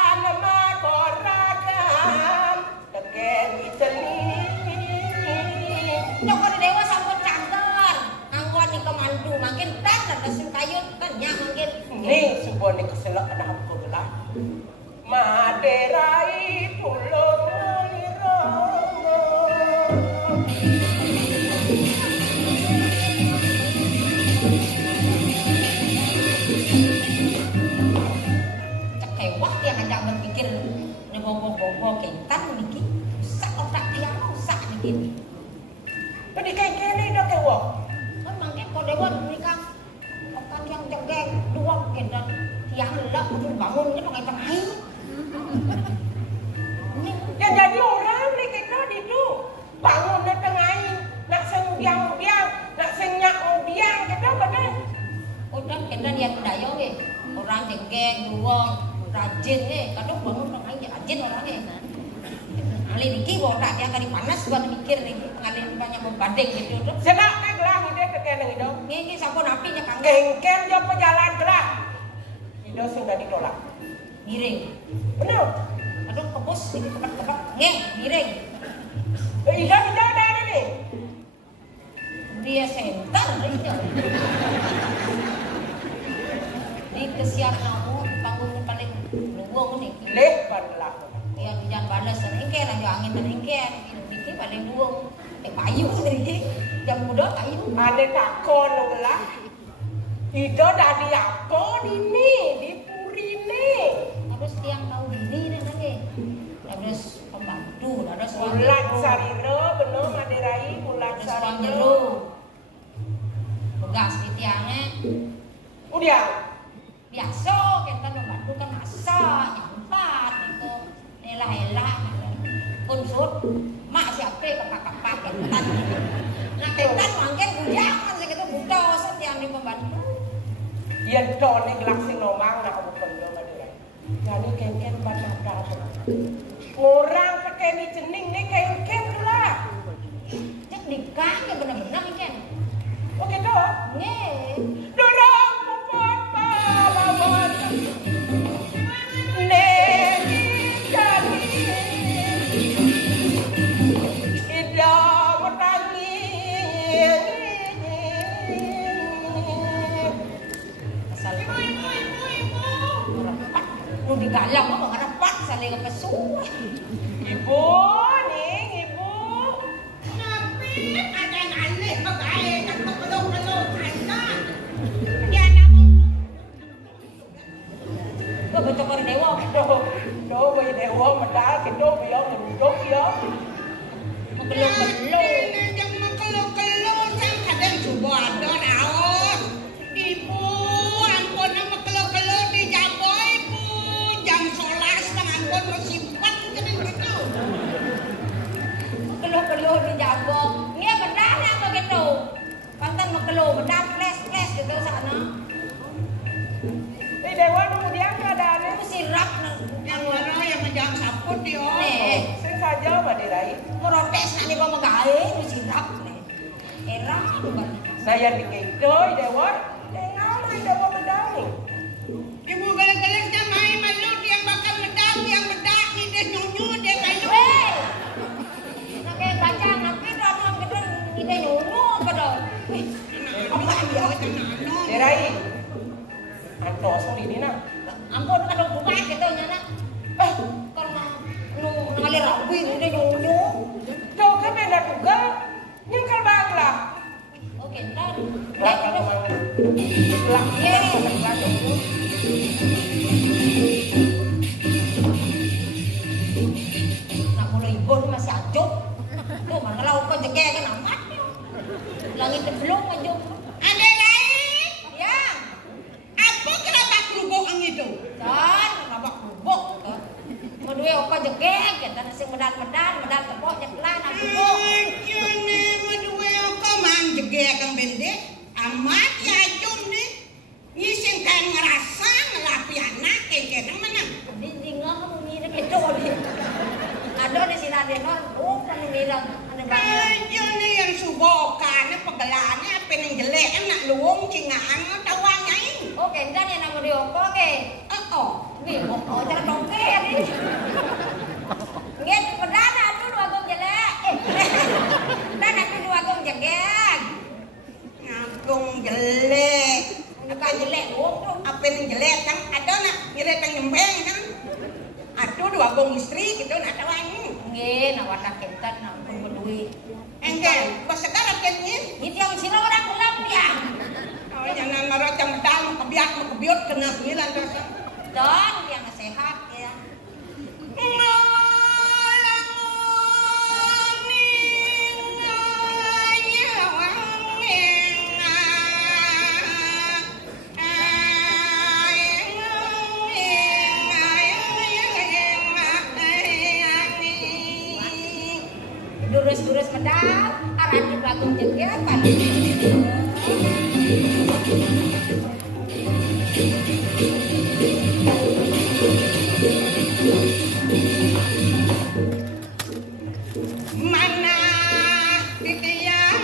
Joko dewa sampun cager. Anggon di kemandu makin tak ada sim kayu tanya makin. Nih subone keselak anak aku belah. Maderai pulau Malirango. Cekewak yang ada berpikir nebobo-bobo kentan niki. Sak otak dia sak niki. Pendikai kene dok kewok. Kan mangke kok dewa nikah. Okan yang jegek dua kentan tiang lelak udah bangunnya pakai tengah. Ya jadi orang nih kita itu bangun di tengah nak sengiang-udiang, nak senyak-udiang kita benar. Udah kentan dia dayong ge. Orang jegek dua rajin ge. Kadang bangun tengah rajin orangnya. Alih niki borak dia kali panas buat mikir nih ngalih banyak membanding gitu. Senak teh gelah ide kekeneng itu. Ini sampun apinya kang. Kengken yo pejalan gelah. Itu sudah ditolak. Miring. Benar. Aduh kebos ini kebak-kebak ngeng miring. Ida ada nih. Dia sentar dia. Di kesiap kamu bangun paling luwung nih. Leh panlah. Ya jangan balas engke aja angin dan engke. Dikit paling luwung. Payu nih. Jam muda payu. Ane takon gelah. Ida dari apa ini di Purine. Terus tiang tahu ini deh nanti. Terus pembantu, terus Bulan Sariro, bener Maderai, Bulan uang Sariro. jeruk. Begas di tiangnya. Udah. Biasa kita membantu kan masak, nyampat gitu. Elah-elah. Unsur mak siapa kakak-kakak kentan. Nah kentan mangken bujangan segitu buta setiang di pembantu. Yen tone gelak sing nomang nak bukan do Maderai. Jadi kengken batata. Orang tekeni jening nih kengken lah. Cek dikang ya bener-bener kan. Oke do. Nggih. Dorong popot pahlawan. Neni jadi. Ida wetangi. Asal ibu. Lu digalang apa ngarapat saling kepesu. Ibu nih, ibu. Tapi ada aneh bagai tak peluk-peluk anak. Dia nak Kok bocor dewa Do bây dewa medal kita biar ngendok ya. belum yang mekeluk-keluk sang kadang coba ada raos. Ibu ampun mekeluk-keluk di jabo ibu. Jam 11 bang ampun bersimpan kena gitu. keluh di jabong. Ngia benar apa gitu. Pantan keluh benar flash gitu sana. Dewa kemudian keadaannya Aku sirap Yang mana yang menjang saput dia. nih. sing saja Maderai. Protes nanti kau magae lu sirap nih. Era itu balik. Saya dikendoi dewa. Ngawal dewa medali. Ibu galak-galak dia main malu dia bakal medang yang medang ni dia nyunyu dia malu. Hei. Nakay baca nanti ramon gedon ide nyuruh apa dong. Apa dia tenang. Derai. Antos ini nak. Ampun ada buka gitu nyana. Karena lu ngalir rapi ide nyuruh. Jauh kan beda juga. Nyangkal bangla. Oke, ntar. Belakang memang. Belakang. Nak mulai ibu masih acup. Tuh mana lau kau jegek kan amat. Langit belum acup. Ada lain? Ya. Apa kerabak kerubuk ang itu? Dan nabak bubuk gitu. Kedua opa jegek kita nasi medal tepok jeklan aku bubuk. Jone madue ako man jegek ang bende. Amat ya jom ni. Ngising kan ngerasa ngelapi anak kengkenang menang. Di tinggal kamu mirip itu di. Ada di sini ada nor. Oh kamu mirip ada banyak. Jone yang subokan pegelannya peneng jelek nak luwung cingaan tawanya ini. Oke, dan yang nama dia opa oke. Oh. Nih, opa cara dongke ya nih. Nggak perdana tuh dua gong jelek. Dan itu dua gong duit. Engke, pasegarat kan ni? Itu yang sila orang gelap ya. Oh, jangan marah jam dal, kebiot kena bilang terus. Don yang sehat ya. Durus-durus medal, arah di bagung jengkel pada. Mana titiang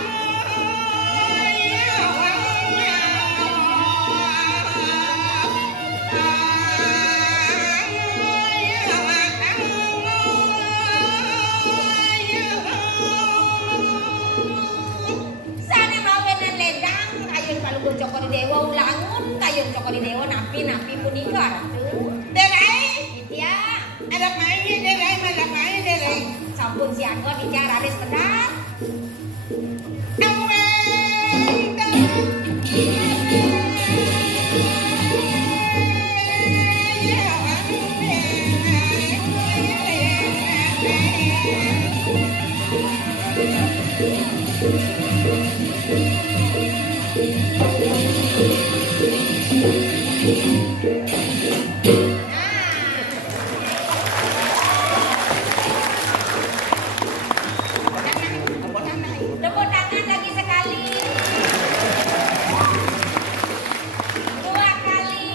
Sana mawenan ledang, ayun palugo Joko di Dewa ulangun, kayun Joko di Dewa napi punika ratu. derai, Ya, ada main derai, malah main derai. sampun siaga di Jararis pedang. Tepuk tangan lagi sekali. 2 kali.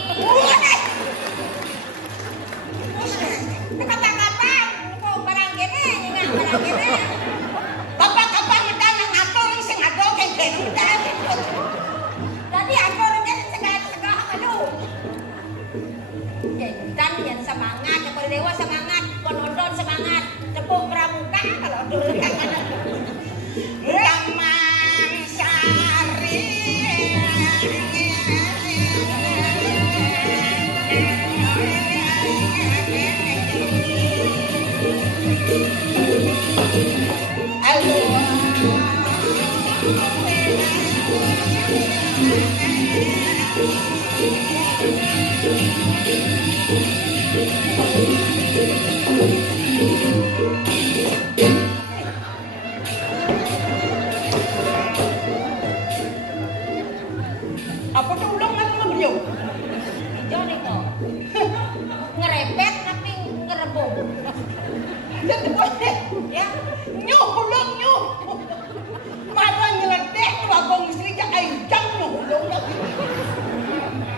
Kapan-kapan, kok barang kene, nyengak barang kene. Bapak kapan kita ngatur sing ado kengken udah. Tadi aku orangnya segala aduh. Dan yang semangat, yang dewa semangat, penonton semangat, tepuk pramuka kalau dulu kan ada. Taman Sari. Apa tuh ulang kan sama beliau? Hijau nih kok. Ngerepet tapi ngerebung. Jadi boleh. Ya, Nyuh ulang nyuh. Marah nyeledek wabong istri jak aijang nyuh ulang lagi.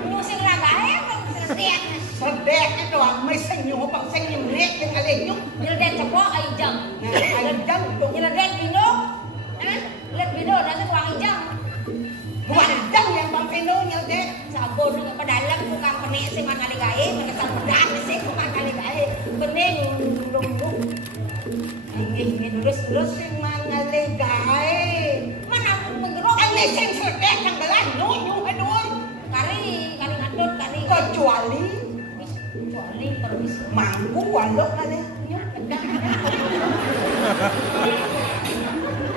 nyusing lagae kan sedek. Sedek itu amai sing nyuh bang sing nyemrek yang alih nyuh. Nyeledet cepok aijang. Nah, aijang tuh. Nyeledet bino. Lihat bino nanti tuang ijang. Wajang yang bang Peno nyeledek. Sabun ke pedalam tukang penik sing mana digawe, menekan pedang sing mana digawe. Bening lung-lung. Ini lurus-lurus Sing mana legae. mana pun menggerok Aneh sing sedek yang belah nyuh nyuh aduh. kari ngadut kari Kecuali kecuali permis mangku walok kali.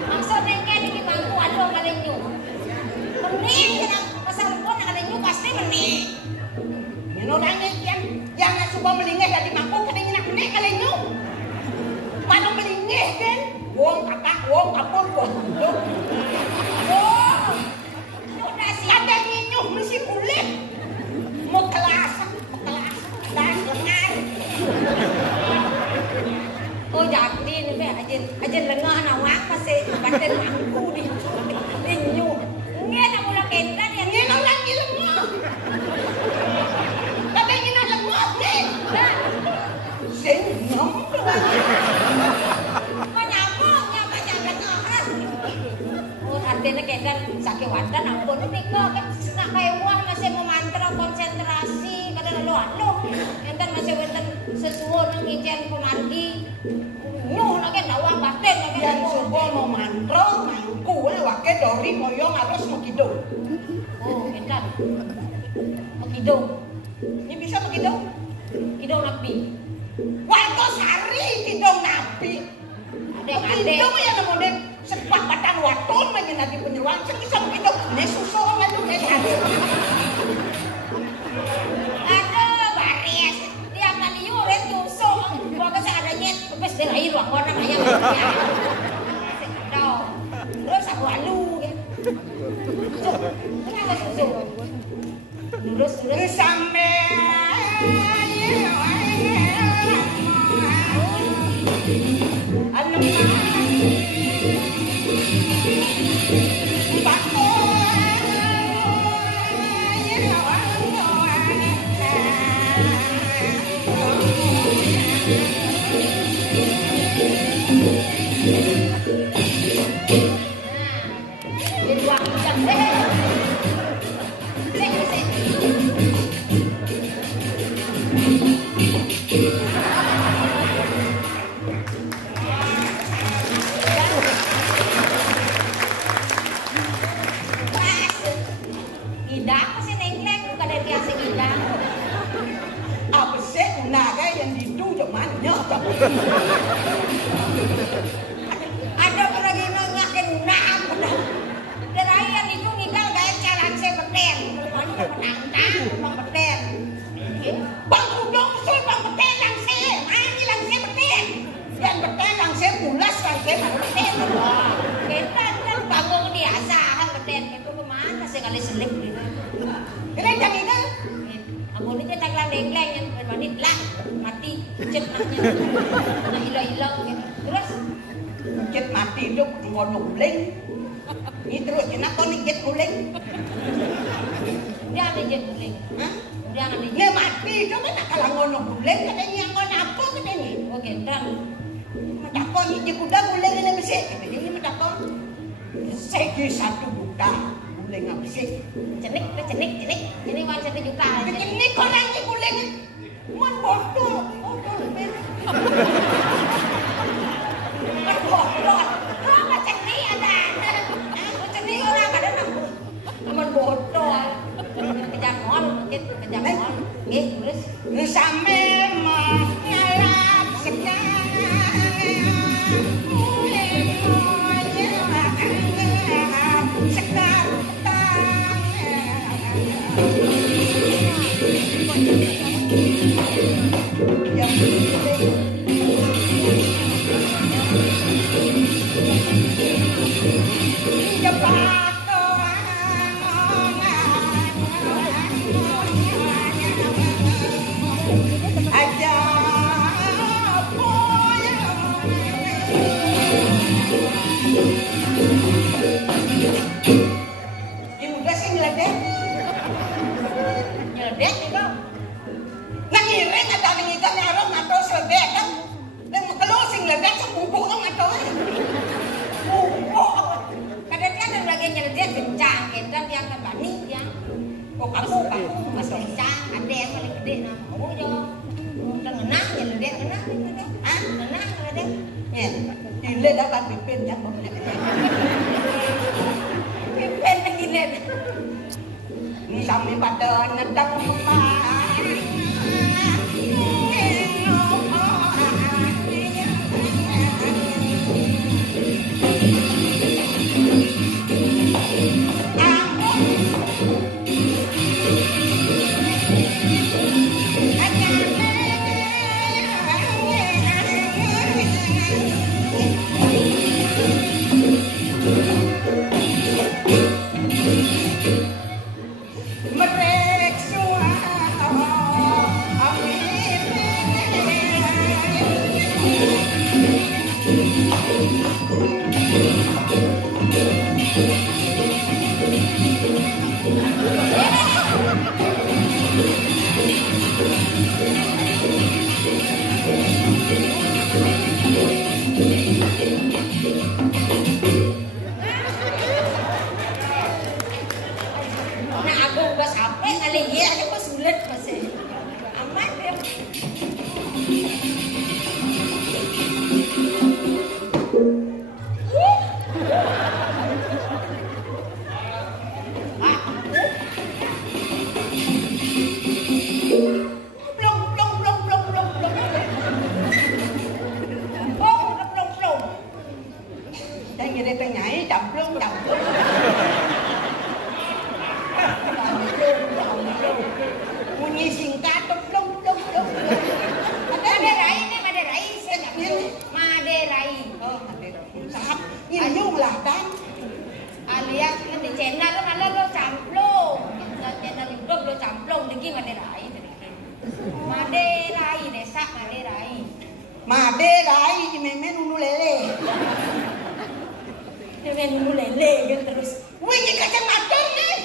maksudnya kayak di bangku ada kali nyu bening kena pasal pun ada nyu pasti bening Yang orangnya yang nggak coba melingeh dari mangku kada nyenak benih kali nyuh. Mana melingeh kan? Wong kapur wong. oh nyu dah sih Ada nyuh mesti kulit. Mau kelas dan lengan. oh jadi nih aja lengah nawak pasti badan mangku di nyu nggak nak mula kendan yang Ini orang ni lemah. Katanya nak lemah ni. Sing ngomong. Nyamuknya banyak lengahan. Oh, artinya kendan sakit wadah ampun nika kan nak kayak uang masih memantra konsentrasi kadang lalu enten masih wonten sesuatu nang ijen pemargi. Nyuh lagi uang batin lagi. Yang coba mau mantro mangku wake dori moyong harus mau kidung. Oh, kendan. Kidung. Ini bisa mau kidung? Kidung nabi. Waktu sari kidung nabi. Ada yang ada. Kidung yang mau dadi penyeruan sing iso kita ne susu ngelu ne. Aduh, baris. Tiap kali yuret susu, pokoknya saya ada nyet, wis dirahi ruang orang aja. Terus aku halu ya. Kenapa susu? Lurus sampai ada orang yang ngakin nak derayan itu ninggal gaya jalan saya beten menantang beten bang udong sul bang beten langsir ini langsir beten dan beten langsir pulas langsir beten kita kan bangun biasa beten itu kemana sih kali selip gitu kira jangan itu aku ini cetak lendeng-lendeng yang bermanit lah mati cet maknya hilang-hilang gitu. Terus cet mati itu ngono guling ini terus kenapa nih cet guling dia ambil cet guling dia ambil cet mati itu kan kalau ngono guling katanya yang ngono apa katanya oh gendang apa nih cet kuda guling ini bersih katanya ini apa segi 1 juta guling apa sih cenik ini uang 1 juta ini orang ini guling man bodoh lebih man bodoh apa cenik ada cenik orang ada man bodoh kejam mall terus sampai mengalap sekarang sampai pada nedang Dan kita tengah camplung. Bunyi singkat plong. Maderai ini Maderai, saya nggak tahu. Maderai. Oh, sahab. Nyung lah dan. Alias di channel malah lo camplung. Channel YouTube lo camplung, degi Maderai. Maderai, desa Maderai. Maderai di memen unu lele. Memen unu lele kan terus. Wih, ini kacang atur nih.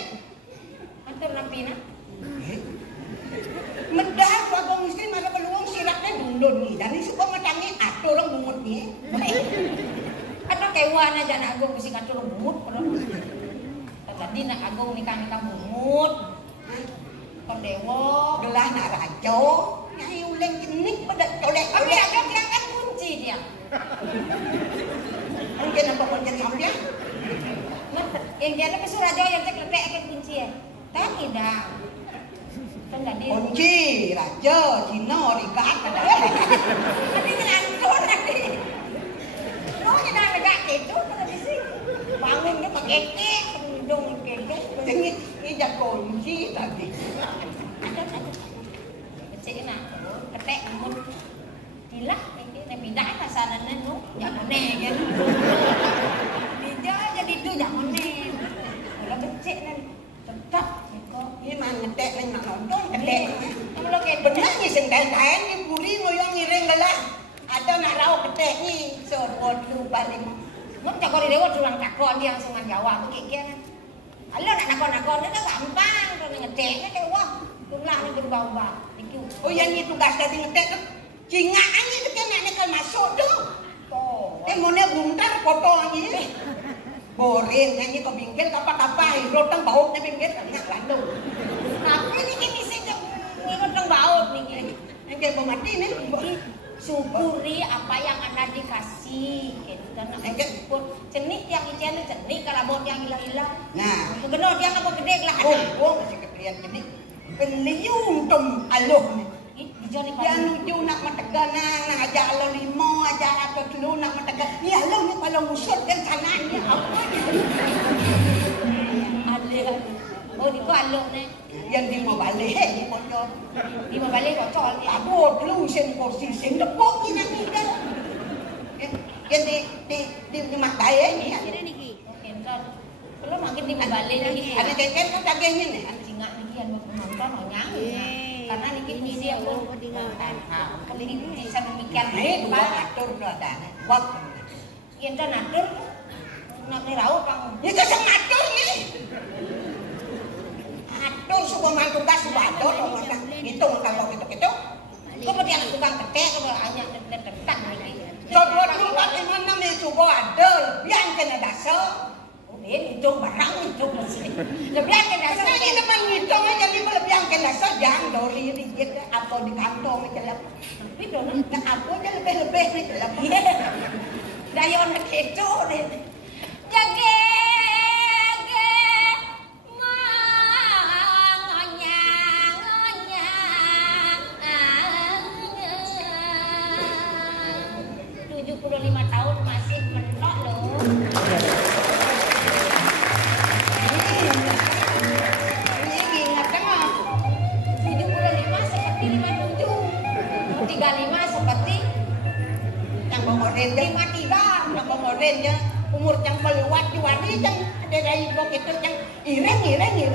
Atur nampina. Medal suatu muslim ada peluang siratnya dundun nih. Dan ini suka matangi atur orang bungut nih. Atau kewan aja nak agung mesti atur bungut. Tadi nak agung nikah bungut. Kondewo. Gelah nak rajo. Nyai uleng jenik pada colek. Tapi ada diangkat kunci dia. Mungkin apa kunci dia? Yang dia ada pesuruh raja yang cek letek akan kunci ya. Tak tidak. Kan tadi. Kunci raja Cina rikat. Tapi ngantor tadi. No kita legak itu kalau di sini. Bangun dia pakai kek, pendung kedung. Jengit ini kunci tadi. Ada. Becik nak. Ketek mun dilah ini pindah ke sana nu jangan kan. Dia jadi tu jangan kalau becik kan tetap Ini mah ngetek lain nak nonton ketek. kalau kayak Benar ni sengkain-kain ni puri ngoyong ngiring gelah. Ada nak rau ketek ni sopot lu balik. mun cakor dewa tulang takon dia langsung Jawa tu kayak kan. Alo nak nakon-nakon itu gampang kalau ngedeknya kayak wah jumlah ni berubah-ubah. Thank you. Oh yang ni tugas tadi ngetek tu. Cingaan ni tu kan nak nekal masuk tu. Mone buntar potong ni. Boring nyanyi ke pinggir kapal-kapal rotang baut ni pinggir nak landu. Tapi ni kita sih ngotong baut ni. Yang dia mati ni. Syukuri apa yang Anda dikasih. Kita nak syukur. Cenik yang ijen cenik kalau bot yang hilang-hilang. Nah, Geno dia apa gede lah ada. oh masih kekelian jenik. Beliung tum aloh ni. Dijoni Dia nuju nak mategana, nak ajar alo limo, ajar atau telu nak mategana. Ni alo ni kalau musut kan sana ni apa ni? Ada. Oh di ko alok ni. Yang di mau balik ni bocor. Di mau balik bocor ni. Aduh, telu sen kursi sen lepok ni nak ni kan. Yang di matai ni. Kira niki. Okey, kan. Kalau makin di mau balik lagi. Ada keken kan dagingnya ni. Singa niki yang penonton nyang. Karena niki misi aku ketinggalan. Kalau ini bisa demikian. Ni dua atur dah dah. Wak. Yang kan atur nak ni raut pang. Ni kesang atur ni. Atur suka main tugas suka atur orang hitung kalau gitu. Kemudian tukang ketek kalau hanya dekat lagi. Dua tempat di mana ni suka atur. Yang kena dasar. Ini hitung barang hitung mesti. Lebih yang kena dasar. Ini teman hitung aja ni lebih yang kena dasar jangan dori ringgit atau di kantong aja lah. Tapi dona Nah aku aja lebih ni lah. dayon itu deh. Jage tahun masih menok loh. Ini ingat kan? 75 seperti 57. 35 seperti Yang pemoden 53. yang pemodennya umur yang peluat juari yang ada dari begitu yang ireng ini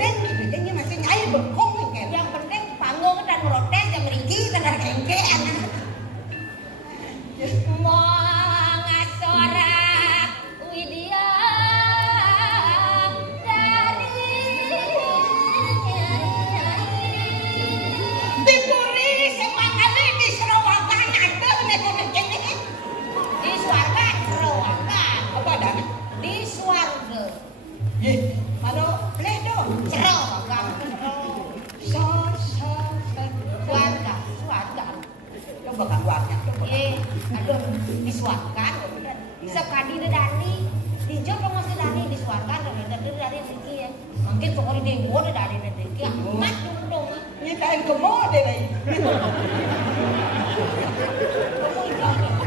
masih nyai bengkong kan. Yang penting panggung dan protes yang meriki dan kengke anak. Mongasora Widya dari Dipuri semangale di Serawakan ada neko ini. di swarga Serawakan. Apa ada? Di swarga Ye, mana boleh dong. Serawakan. Swarga. Coba kan warnya. Aduh, disuapkan. Sekali dari di Jawa masih dari disuapkan dari rezeki ya. Mungkin pokoknya demo dari rezeki. Amat dong. Ini kain kemode nih.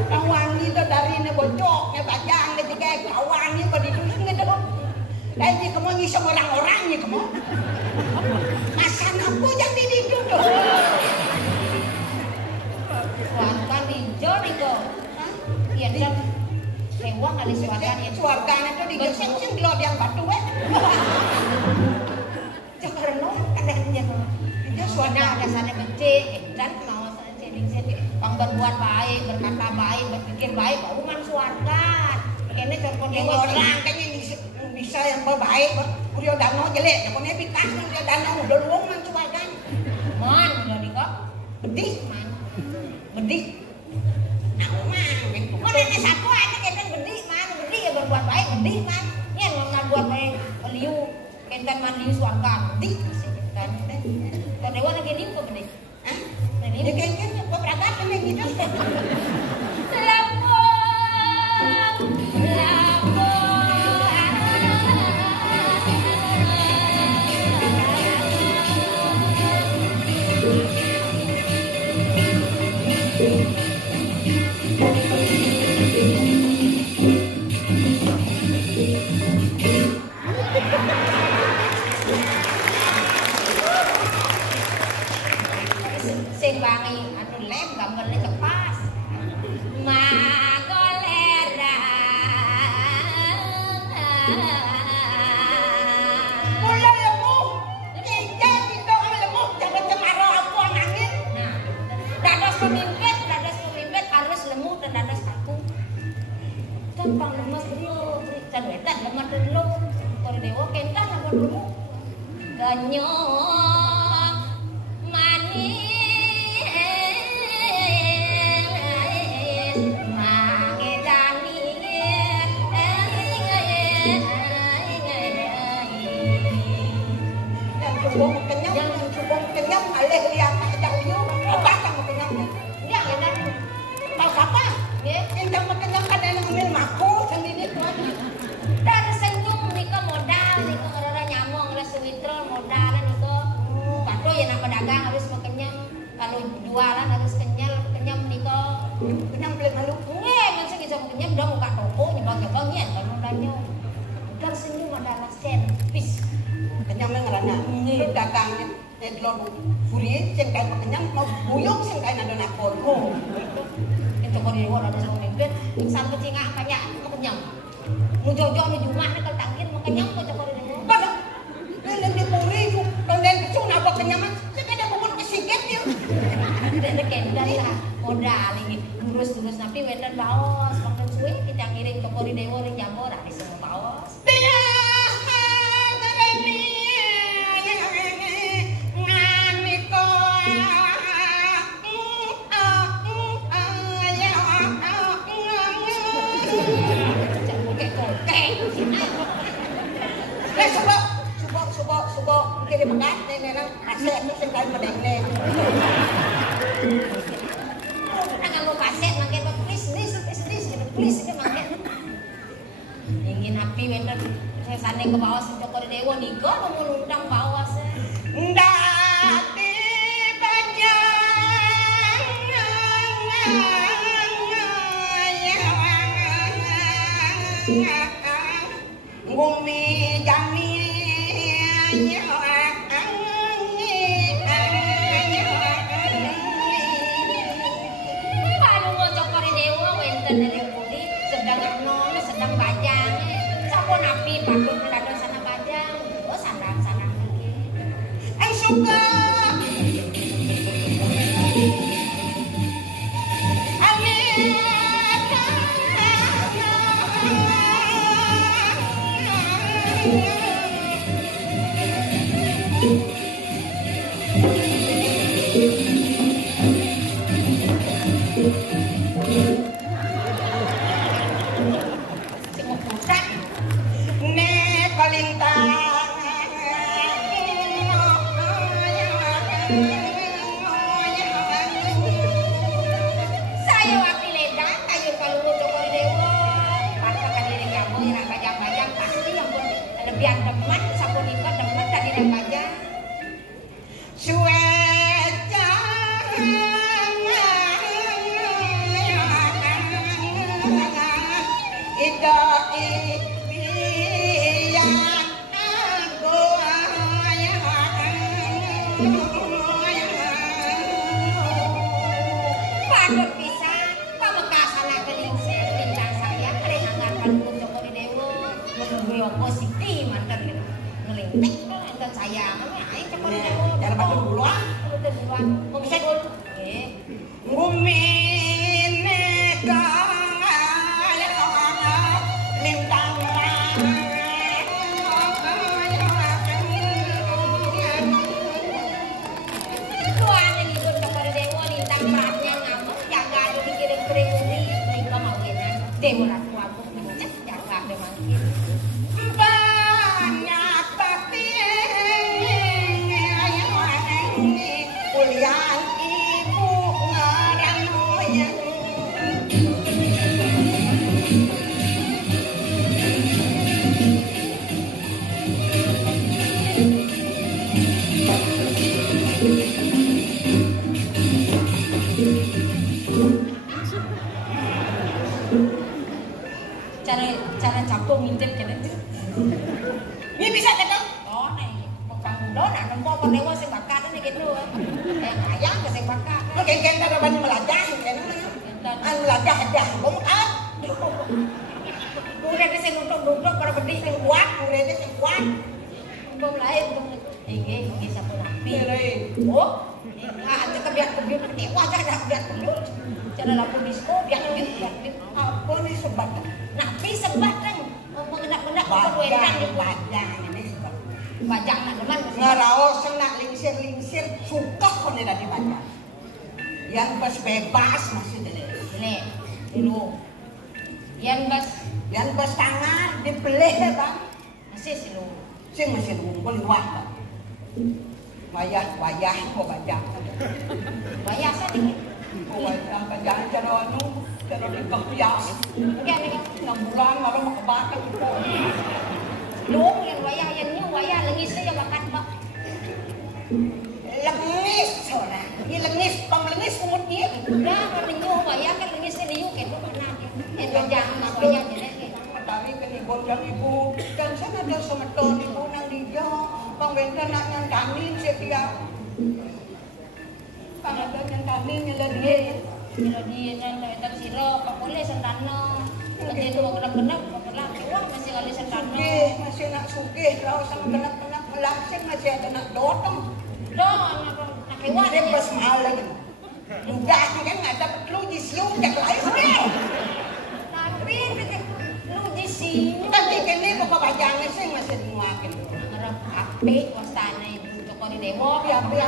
Ang wangi to dari ne bocok, ne bajang, ne tiga kawan. Nanti kamu nyisong orang-orang nih kamu. Masa aku yang dididu tuh. Suarkan hijau nih kok. Iya dia hewan kali suarkan ya. Suarkan itu di sing gelap yang batu Jangan lo kadangnya lo. Dia Suara dasarnya becek dan mau sedikit bang berbuat baik, berkata baik, berpikir baik, baru man suarkan. Kayaknya contoh yang orang kayaknya bisa yang baik. Udah dano jelek, pokoknya pitas udah dano udah luang man suarkan. Man udah di kok. Bedih, Man. bedih. Nah, man, Oh nenek satu aja kita bedih man, bedih ya berbuat baik, bedih man. Ini yang nggak buat baik, liu, kentan man liu suarkan, bedih. Kan, kalau dewa lagi liu kok bedih. Hah? Liu. Ya kayaknya beberapa kali gitu. Sing wangi anu lem gambarnya cepas. Magolera. Mulai lemu, kita itu lemu jangan cemaro aku angin. Nah, dados pemimpin harus lemu dan dados kaku. Gampang lemas dulu, can wetan lemah dulu. Kalau dewa kentan apa dulu? Ganyong manis. Cubong kenyang, alih lihat ajak liu, apa sama kenyangnya? Ya, enak. Tahu apa? Ya. Yang kenyang kan yang ngambil maku sendiri tuan. Dan senyum nika modal nika orang nyamong les suwitro modal nika. Kado ya nak pedagang harus kenyang. Kalau jualan harus kenyang nika. Kenyang beli malu. Nggih, men sing iso kenyang udah buka toko nyebang-nyebang yen kan modalnya. Dan senyum adalah servis. Kenyang mengerana. Dagangnya edlon furi sing kae kenyang mau buyung sing kae nado nakon. Oh. Itu kok dhewe ada sing mimpin, insan kecingak banyak kenyang. Nu jojo nu jumah nek tangkir kenyang kok cokor dhewe. Pada lele di puri ku konten kecu napa kenyang sing ada bubur kesikit ya. Ada kendal lah modal ini lurus-lurus tapi weten baos makan suwe kita ngiring ke Pori Dewo ning Jambor ada semua baos. Subo kiri makan nang aset sing kae medene. Jangan lupa aset makan please ini makan. Ingin api wenten saya sane ke bawah sing Pori Dewo nika mau undang bawas. Ndati panjang ngumi jami dari budi sedang anon sedang bajang sampun api patut ada sana bajang oh sandang lagi ai suka saya wakil ledang kayu kalau ngucok Pori Dewo pasca kadiri kamu yang bajang-bajang pasti yang pun lebihan demen sampun nikah demen tadi yang bajang sueca ida iyan Yoko Siti mantan gitu. Ngelintek dan sayang aing cepet cara batu duluan. Mau bisa dulu. Ngumine ka lintang Dewa Ratu Agung mencet jaga demangkin banyak batin kuliah ibu ngarang moyang cara capung ngintip kene. Ini bisa tekan? Oh, nih, panggulo nak nempo penewa sing bakat ini gitu. Ayang ke sing bakat. Oke, ada banyak melajah kan. An melajah dah bongkar. Udah di sing nunduk-nunduk para bedi sing Kuat, udah sing kuat. bom lain bom. Iki sapu napi. Oh, aja kebiak-kebiak penewa aja dah kebiak-kebiak. Cara lampu disco biak-biak. Apa nih sebab? Napi sebat kan. Mengenak-enak Bajang ini sebab. Bajang nak deman. Ngaraos nak lingsir suka kau nih dari bajang. Yang bebas masih deh. Nih, dulu. Yang bas tangan dibeli bang. Masih sih lu. Sing masih ngumpul liwat. Wayah kok bajang. Bayar sih. Oh wayah bajang cara anu. Kalau di kepias, Enggak nih kan. 6 bulan malah mau kebakar. Dong yang wayah lengisnya yang makan bak. Lengis soalnya. Ini lengis, lengis umurnya. Udah minggu wayah kan lengisnya diuk itu mana. Jangan wayah jadi. Tapi penibun dan ibu dan saya ada semeton ibu nang dijo. Pengwenta nak nyantanin setiap. Ada nyantanin melodi. Melodi nan tak siro, pakule sentano. Jadi dua kenap-kenap, pakula wah masih kali sentano. Masih nak sugih, kalau sama kenap-kenap melasik masih ada nak dotong. Nak kewan. Ini pas malam. Udah kan nggak dapat lu di siung jak lain deh. Tapi lu di sini. Tapi kini pokok bajangnya sih masih dimuakin. Ngarep ape wastana ibu toko di demo. Ape.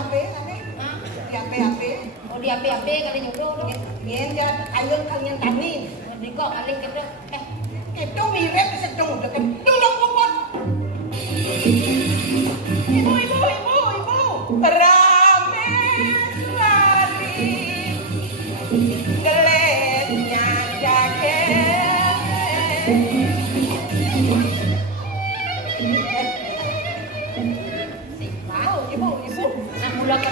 Oh di ape kali nyuruh. Yen ya ayun kalian tanin. Di kok kali gitu. Itu mirip sedung dekat dulung pokok. Ibu. Rame lari. Geletnya jaket. Si mau Ibu. nak mula ke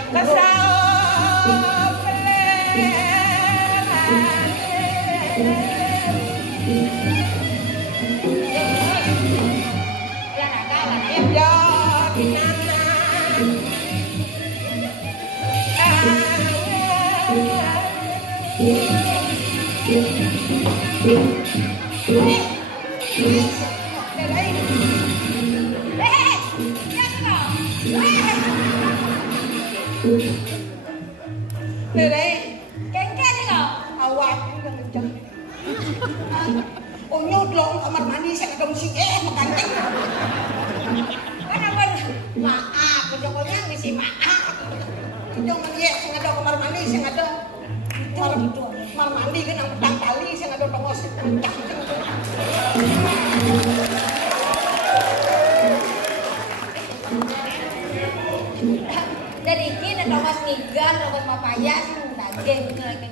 Nenek, kengken nih kok. awak ini kenceng. Nyut long kamar mandi saya ketemu si makan. Kenapa? Maaf, pokoknya misi maaf. Jangan ya, saya ada kamar mandi, saya ada kamar mandi kan yang petang kali, saya ada tongos puncak. Dari kini tongos nigan, tongos mapaya sih daging,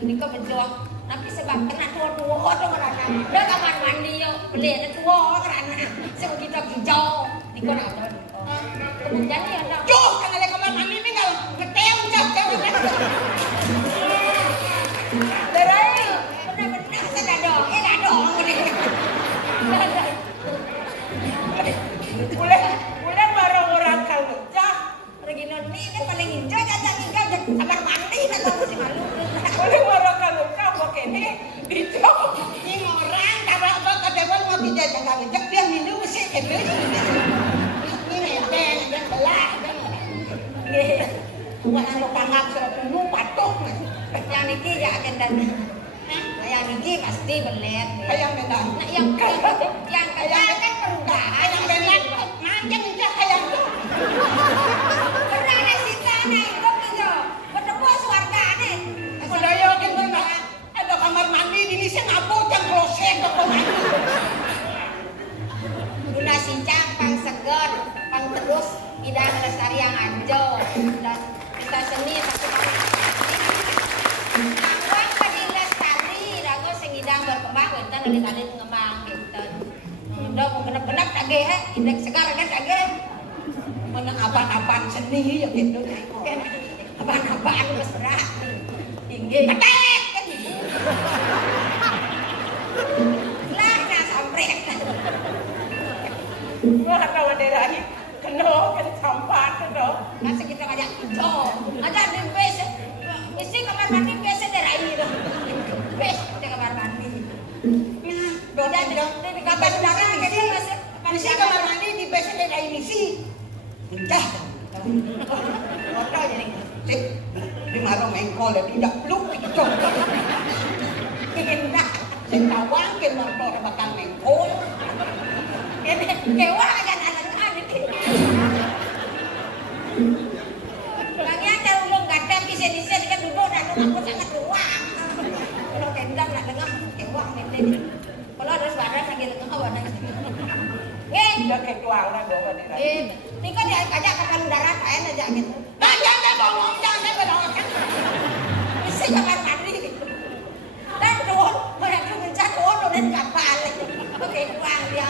ini kok bejo. Tapi sebab kena tua-tua tuh karena udah kamar mandi yo, beli ada tua karena sebab kita hijau, di kau ada. Kemudian ya ada. Joh, kan ada kamar mandi ini nggak ngetem jauh. Berai, benar-benar saya dong, Boleh barang orang kalau cah. Regina ini kan paling hijau, jajak kamar mandi, nanti mesti malu. Boleh barang kalau cah, pakai ini hijau. Ini orang kalau apa kadang mau tidak jaga ngejak dia minum sih kene. Ini den yang belah kan. Nggih. Buat sing pangap sing patok. Yang niki ya kendan. Yang niki pasti belet. Hayang medan. Nah, yang kan perubahan. Hayang belan manjang injak hayang. Pernah ada sitane kok yo. Ketemu wargane. Budaya gitu nah. Ada kamar mandi di sini ngabot yang kloset kok mandi. Guna sincang pang seger, pang terus idang lestari yang anjo dan kita seni tapi Nangwang padi lestari rago sing idang berkembang wonten kali ngembang wonten. Udah mau genep-genep tage indek segar kan tage. Menang aban-aban seni ya gitu. Aban-aban wis berat. Inggih. Petek kan. Lah na sampret. Wah, kalau daerah kena kan sampah kena. Masa kita ngajak jo. Ada di base. Mesti kamar mandi biasa daerah ini loh. Base di kamar mandi. Beda di kamar mandi jadi masih Mesti kamar mandi di base daerah ini sih. Indah. foto jadi. Sip. Di marong engkol tidak peluk itu. Indah. Sing tawang ke motor bakal engkol. Kewa kan anak-anak iki. Bagian ada ulung gadang kisen-kisen kan duduk dan aku sangat ruang. Kalau kendang nak dengar kewa mende. Kalau ada suara lagi dengar kawan. Tidak kayak keluar bawa daerah. Ini kan dia ajak kapal darat aja aja gitu. Nah, jangan ngomong jangan berdoa. Mesti kamar mandi. Dan tuh, mereka mencari tuh dan kapal. Oke, uang dia.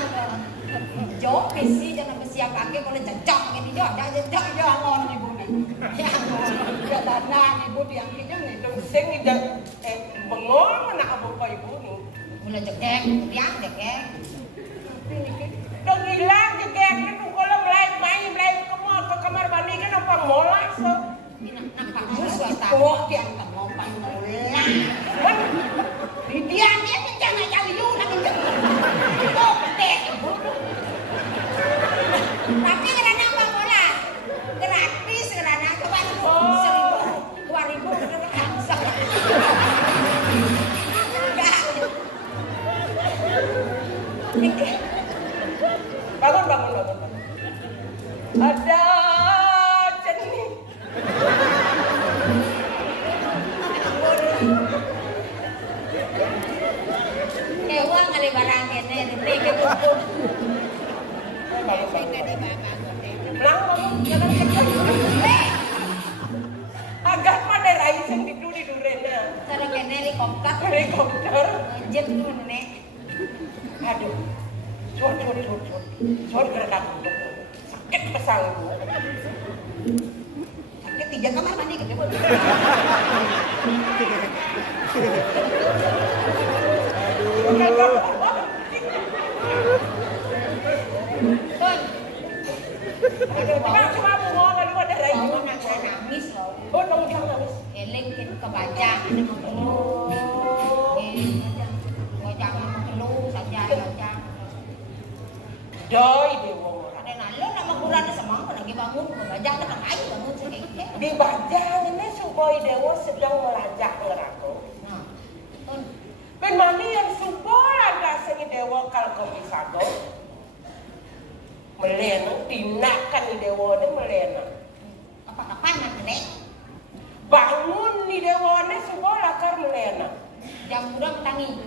Jo, mesti jangan bersiap pakai kalau cocok ini jo, dah cocok jo ngon ibu nih. Ya, Jalanan ibu yang kijang nih. Sing tidak bengong nak abu kau ibu nih. mulai jegek, yang jegek. Dong hilang jegek itu kalau mulai ke kamar mandi kan apa molek so. Nampak musuh Oh, dia tak mau pangulang. Dia jangan cari lu nak oh, petek. tapi kerana apa bola? Gratis kerana coba 1.000, 2.000 udah langsung. Bangun. Ada jenih. Kewa ngali barang kene dene ke kumpul. Jangan kejar. Agak pada rai sing di durena. Cara kene Helikopter. jet tu nene. Aduh. Cor gerak. Sakit pesang. Sakit tiga kamar mandi ke depan. Cuma mau lalu ada rai. Mau nangis loh. Oh, dong jangan nangis. Eleng ke kebaca ada mengelu. Jangan mengelu saja baca. Doi dewa. Ada nalo nama kurang semang lagi bangun kebaca tenang aja bangun sedikit. Di Bajang ini Suboi Dewa sedang melajak neraka. Nah, Ben mani yang Suboi ada seni Dewa kalau bisa do. Melena, tinakan ni Dewa ni melena. apa-apa nanti Bangun ni Dewa ni Suboi lakar melena. jam berapa tangi?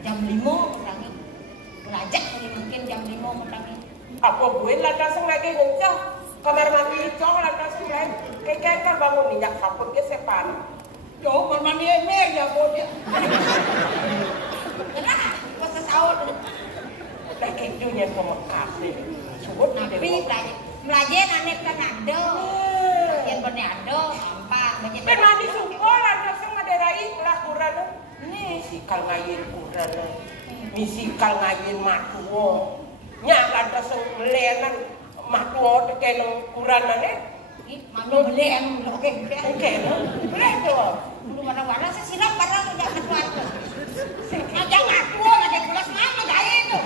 Jam 5 tangi. Belajar mungkin jam 5 tangi. Apa buat lah dasang lagi ngencang. Kamar mandi cong lah dasang lain. Kayak kan bangun minyak kapur ke sepan. Yo, mandi emer ya boleh. Kenapa? Pas sahur. Dah kejunya pemekap ni. Sebut ni Dewa. Belajar anek kan ada. Yang benar ada, sampah. Ben mandi Suboi lah dasang maderai lah kurang. Ni sikal ngayin kurang. Misikal ngayin matuo. Nyala dasang melenan matuo tekenang kurang ni. Mano beli yang oke. Oke, boleh tu. Udah mana-mana saya silap barang jangan keluar. Jangan tua ada kelas mana gaya itu.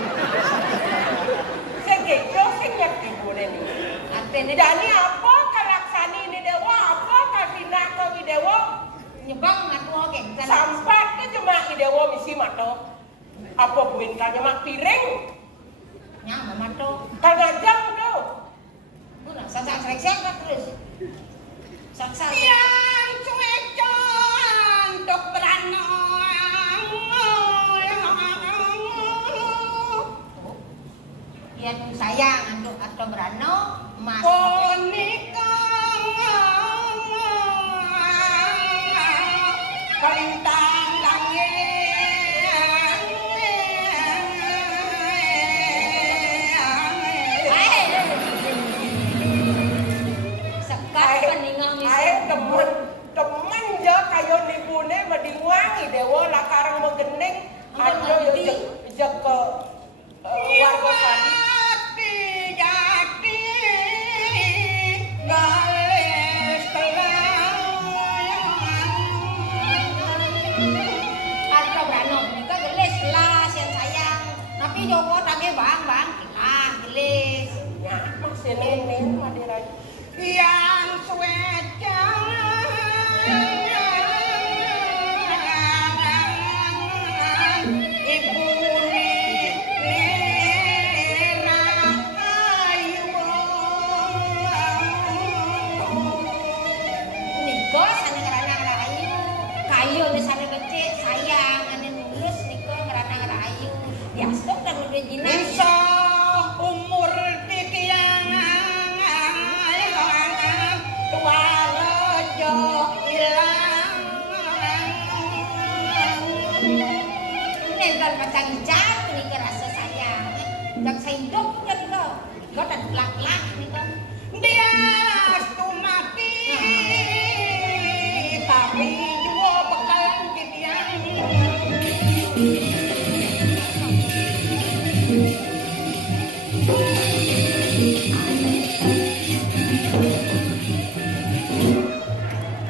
Yen sayang untuk atau berano mas. Kalintang temen ya kayo nibune medingwangi dewa lakarang megening ada yo je ke warga tadi jati gales Arta berano nika gelis lah yang sayang. Tapi Joko tage bang gelis. Ya masih neng madira yang suwecang ibu nera ayu Niko sana ngerana ngerayu. Kayu di sana becik sayang ane nulus niko ngerana ngerayu. Biasa kan udah jinak. bisa umur tikiang tua rejo ilang Nilkan kacang hijau niko rasa sayang. Dak sayidok kan niko. Niko dan lak-lak niko. dia stumati tapi dua bekalan kitiang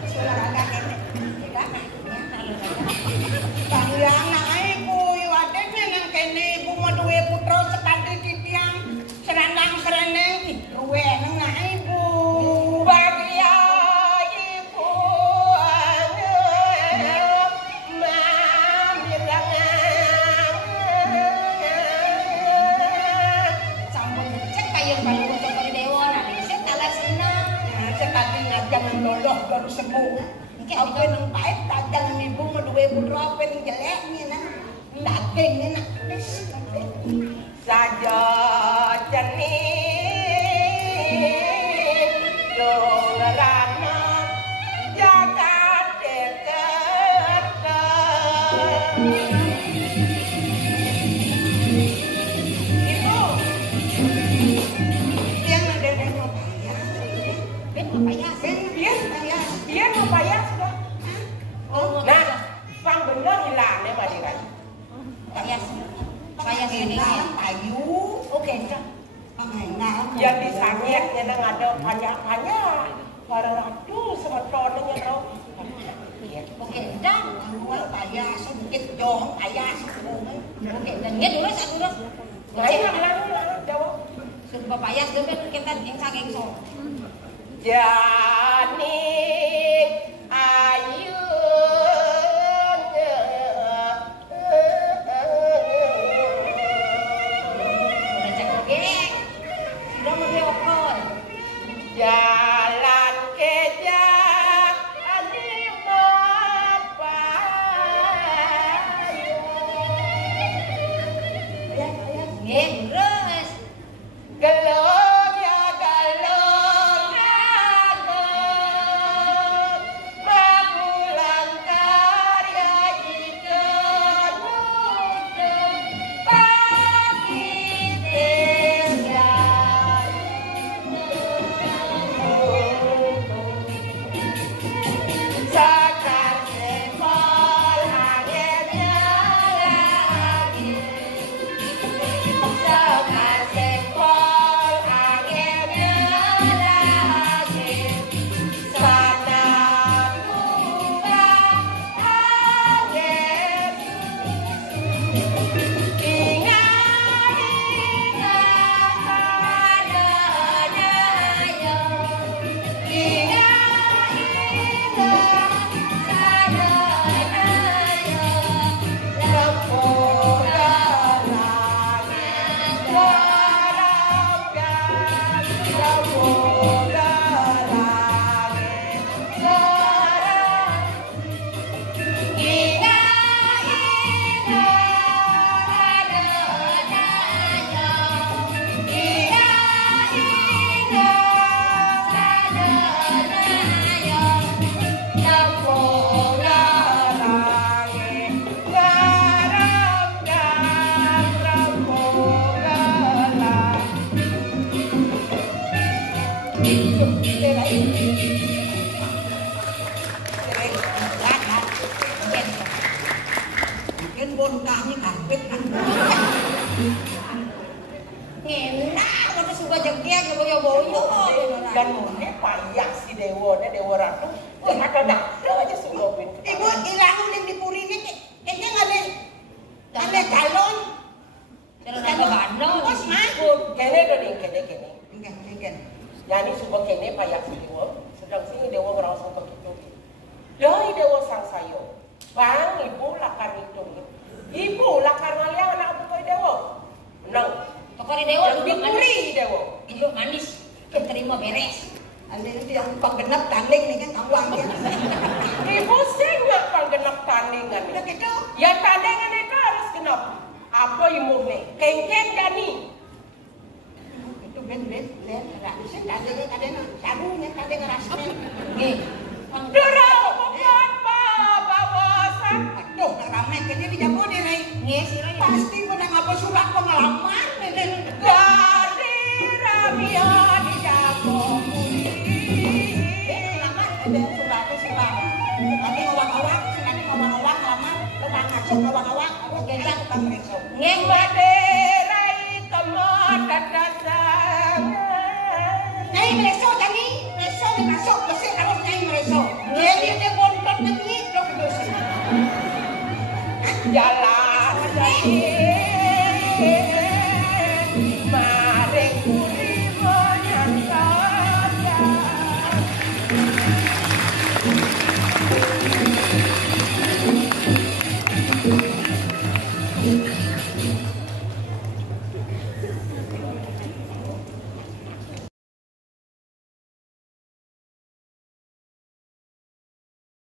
Suara agak ketek. Tidak ya kalau Pangyang ibu iwadene nang kene ibu maduwe putra sepati kitiang serandang-serandeng ruwe nang ibu bagia ibu sampun cek kayu paling ucap dari dewa nah saya talah senang. nah sepati ngajangan loloh baru sembuh apa nang pahit tajang ibu maduwe putra apa ning jeleknya nah dagingnya nak wis saja jenih dong rama jaga deket ibu yang ada mau bayar Ben apa ya? dia apa ya sudah Oh, nah pang bener hilangnya madira Saya sini ya. payu Oke, yang disangitnya nang ada banyak-banyak para ratu sebetulnya tau Oke, dan payah sedikit dong payah oke, dan dia dulu saya dulu. lain lah jawab Sumpah payas dulu kita yang saking so. Janik ayu Udah cek oke. Sudah mau diokon. jalan kejak animo payu Nggih, terus. gelong ya gelong suka jengkian boyo-boyo. Dan mune payah si dewa ratu. Ada dakter aja suruh pintu. Ibu ilang uling di puri ini kayaknya ada galon. Kalau ada galon. Bos mah. Kene do ding kene. Enggak. Yani subuh kene payah si dewa. Sedang sini dewa merasa begitu. Dari dewa sang sayo. Bang ibu lakar itu. Ibu lakar ngaliang anak bukoy dewa. Menang. Tokori dewa Yang dipuri dewa. Duduk manis. Terima beres. Ada itu yang penggenap tanding nih kan kampung ya. Ibu singgah panggenap tandingan. Udah gitu. Ya tandingan itu harus genap. Apa ibu nih? Kengkeng dani. Itu ben rasanya kadang sabunya kadang rasanya. Nggih. Durau bukan bawasan. Aduh, ramai kayaknya di Jawa nih, Ray. Nggih, sira ya. Pasti pernah ngapa surat pengalaman nih. Dari Ramia di Jawa. Ada suratnya surat. Nanti ngawak-ngawak lama, lepas ngasuh ngawak-ngawak, aku gendang ke besok. Nggih, Maderai kemana datang? Nyai mereso tadi, mereso masuk besi harus nyai mereso. Jadi dia bontot begini, dong dosa. Jalan lagi, mari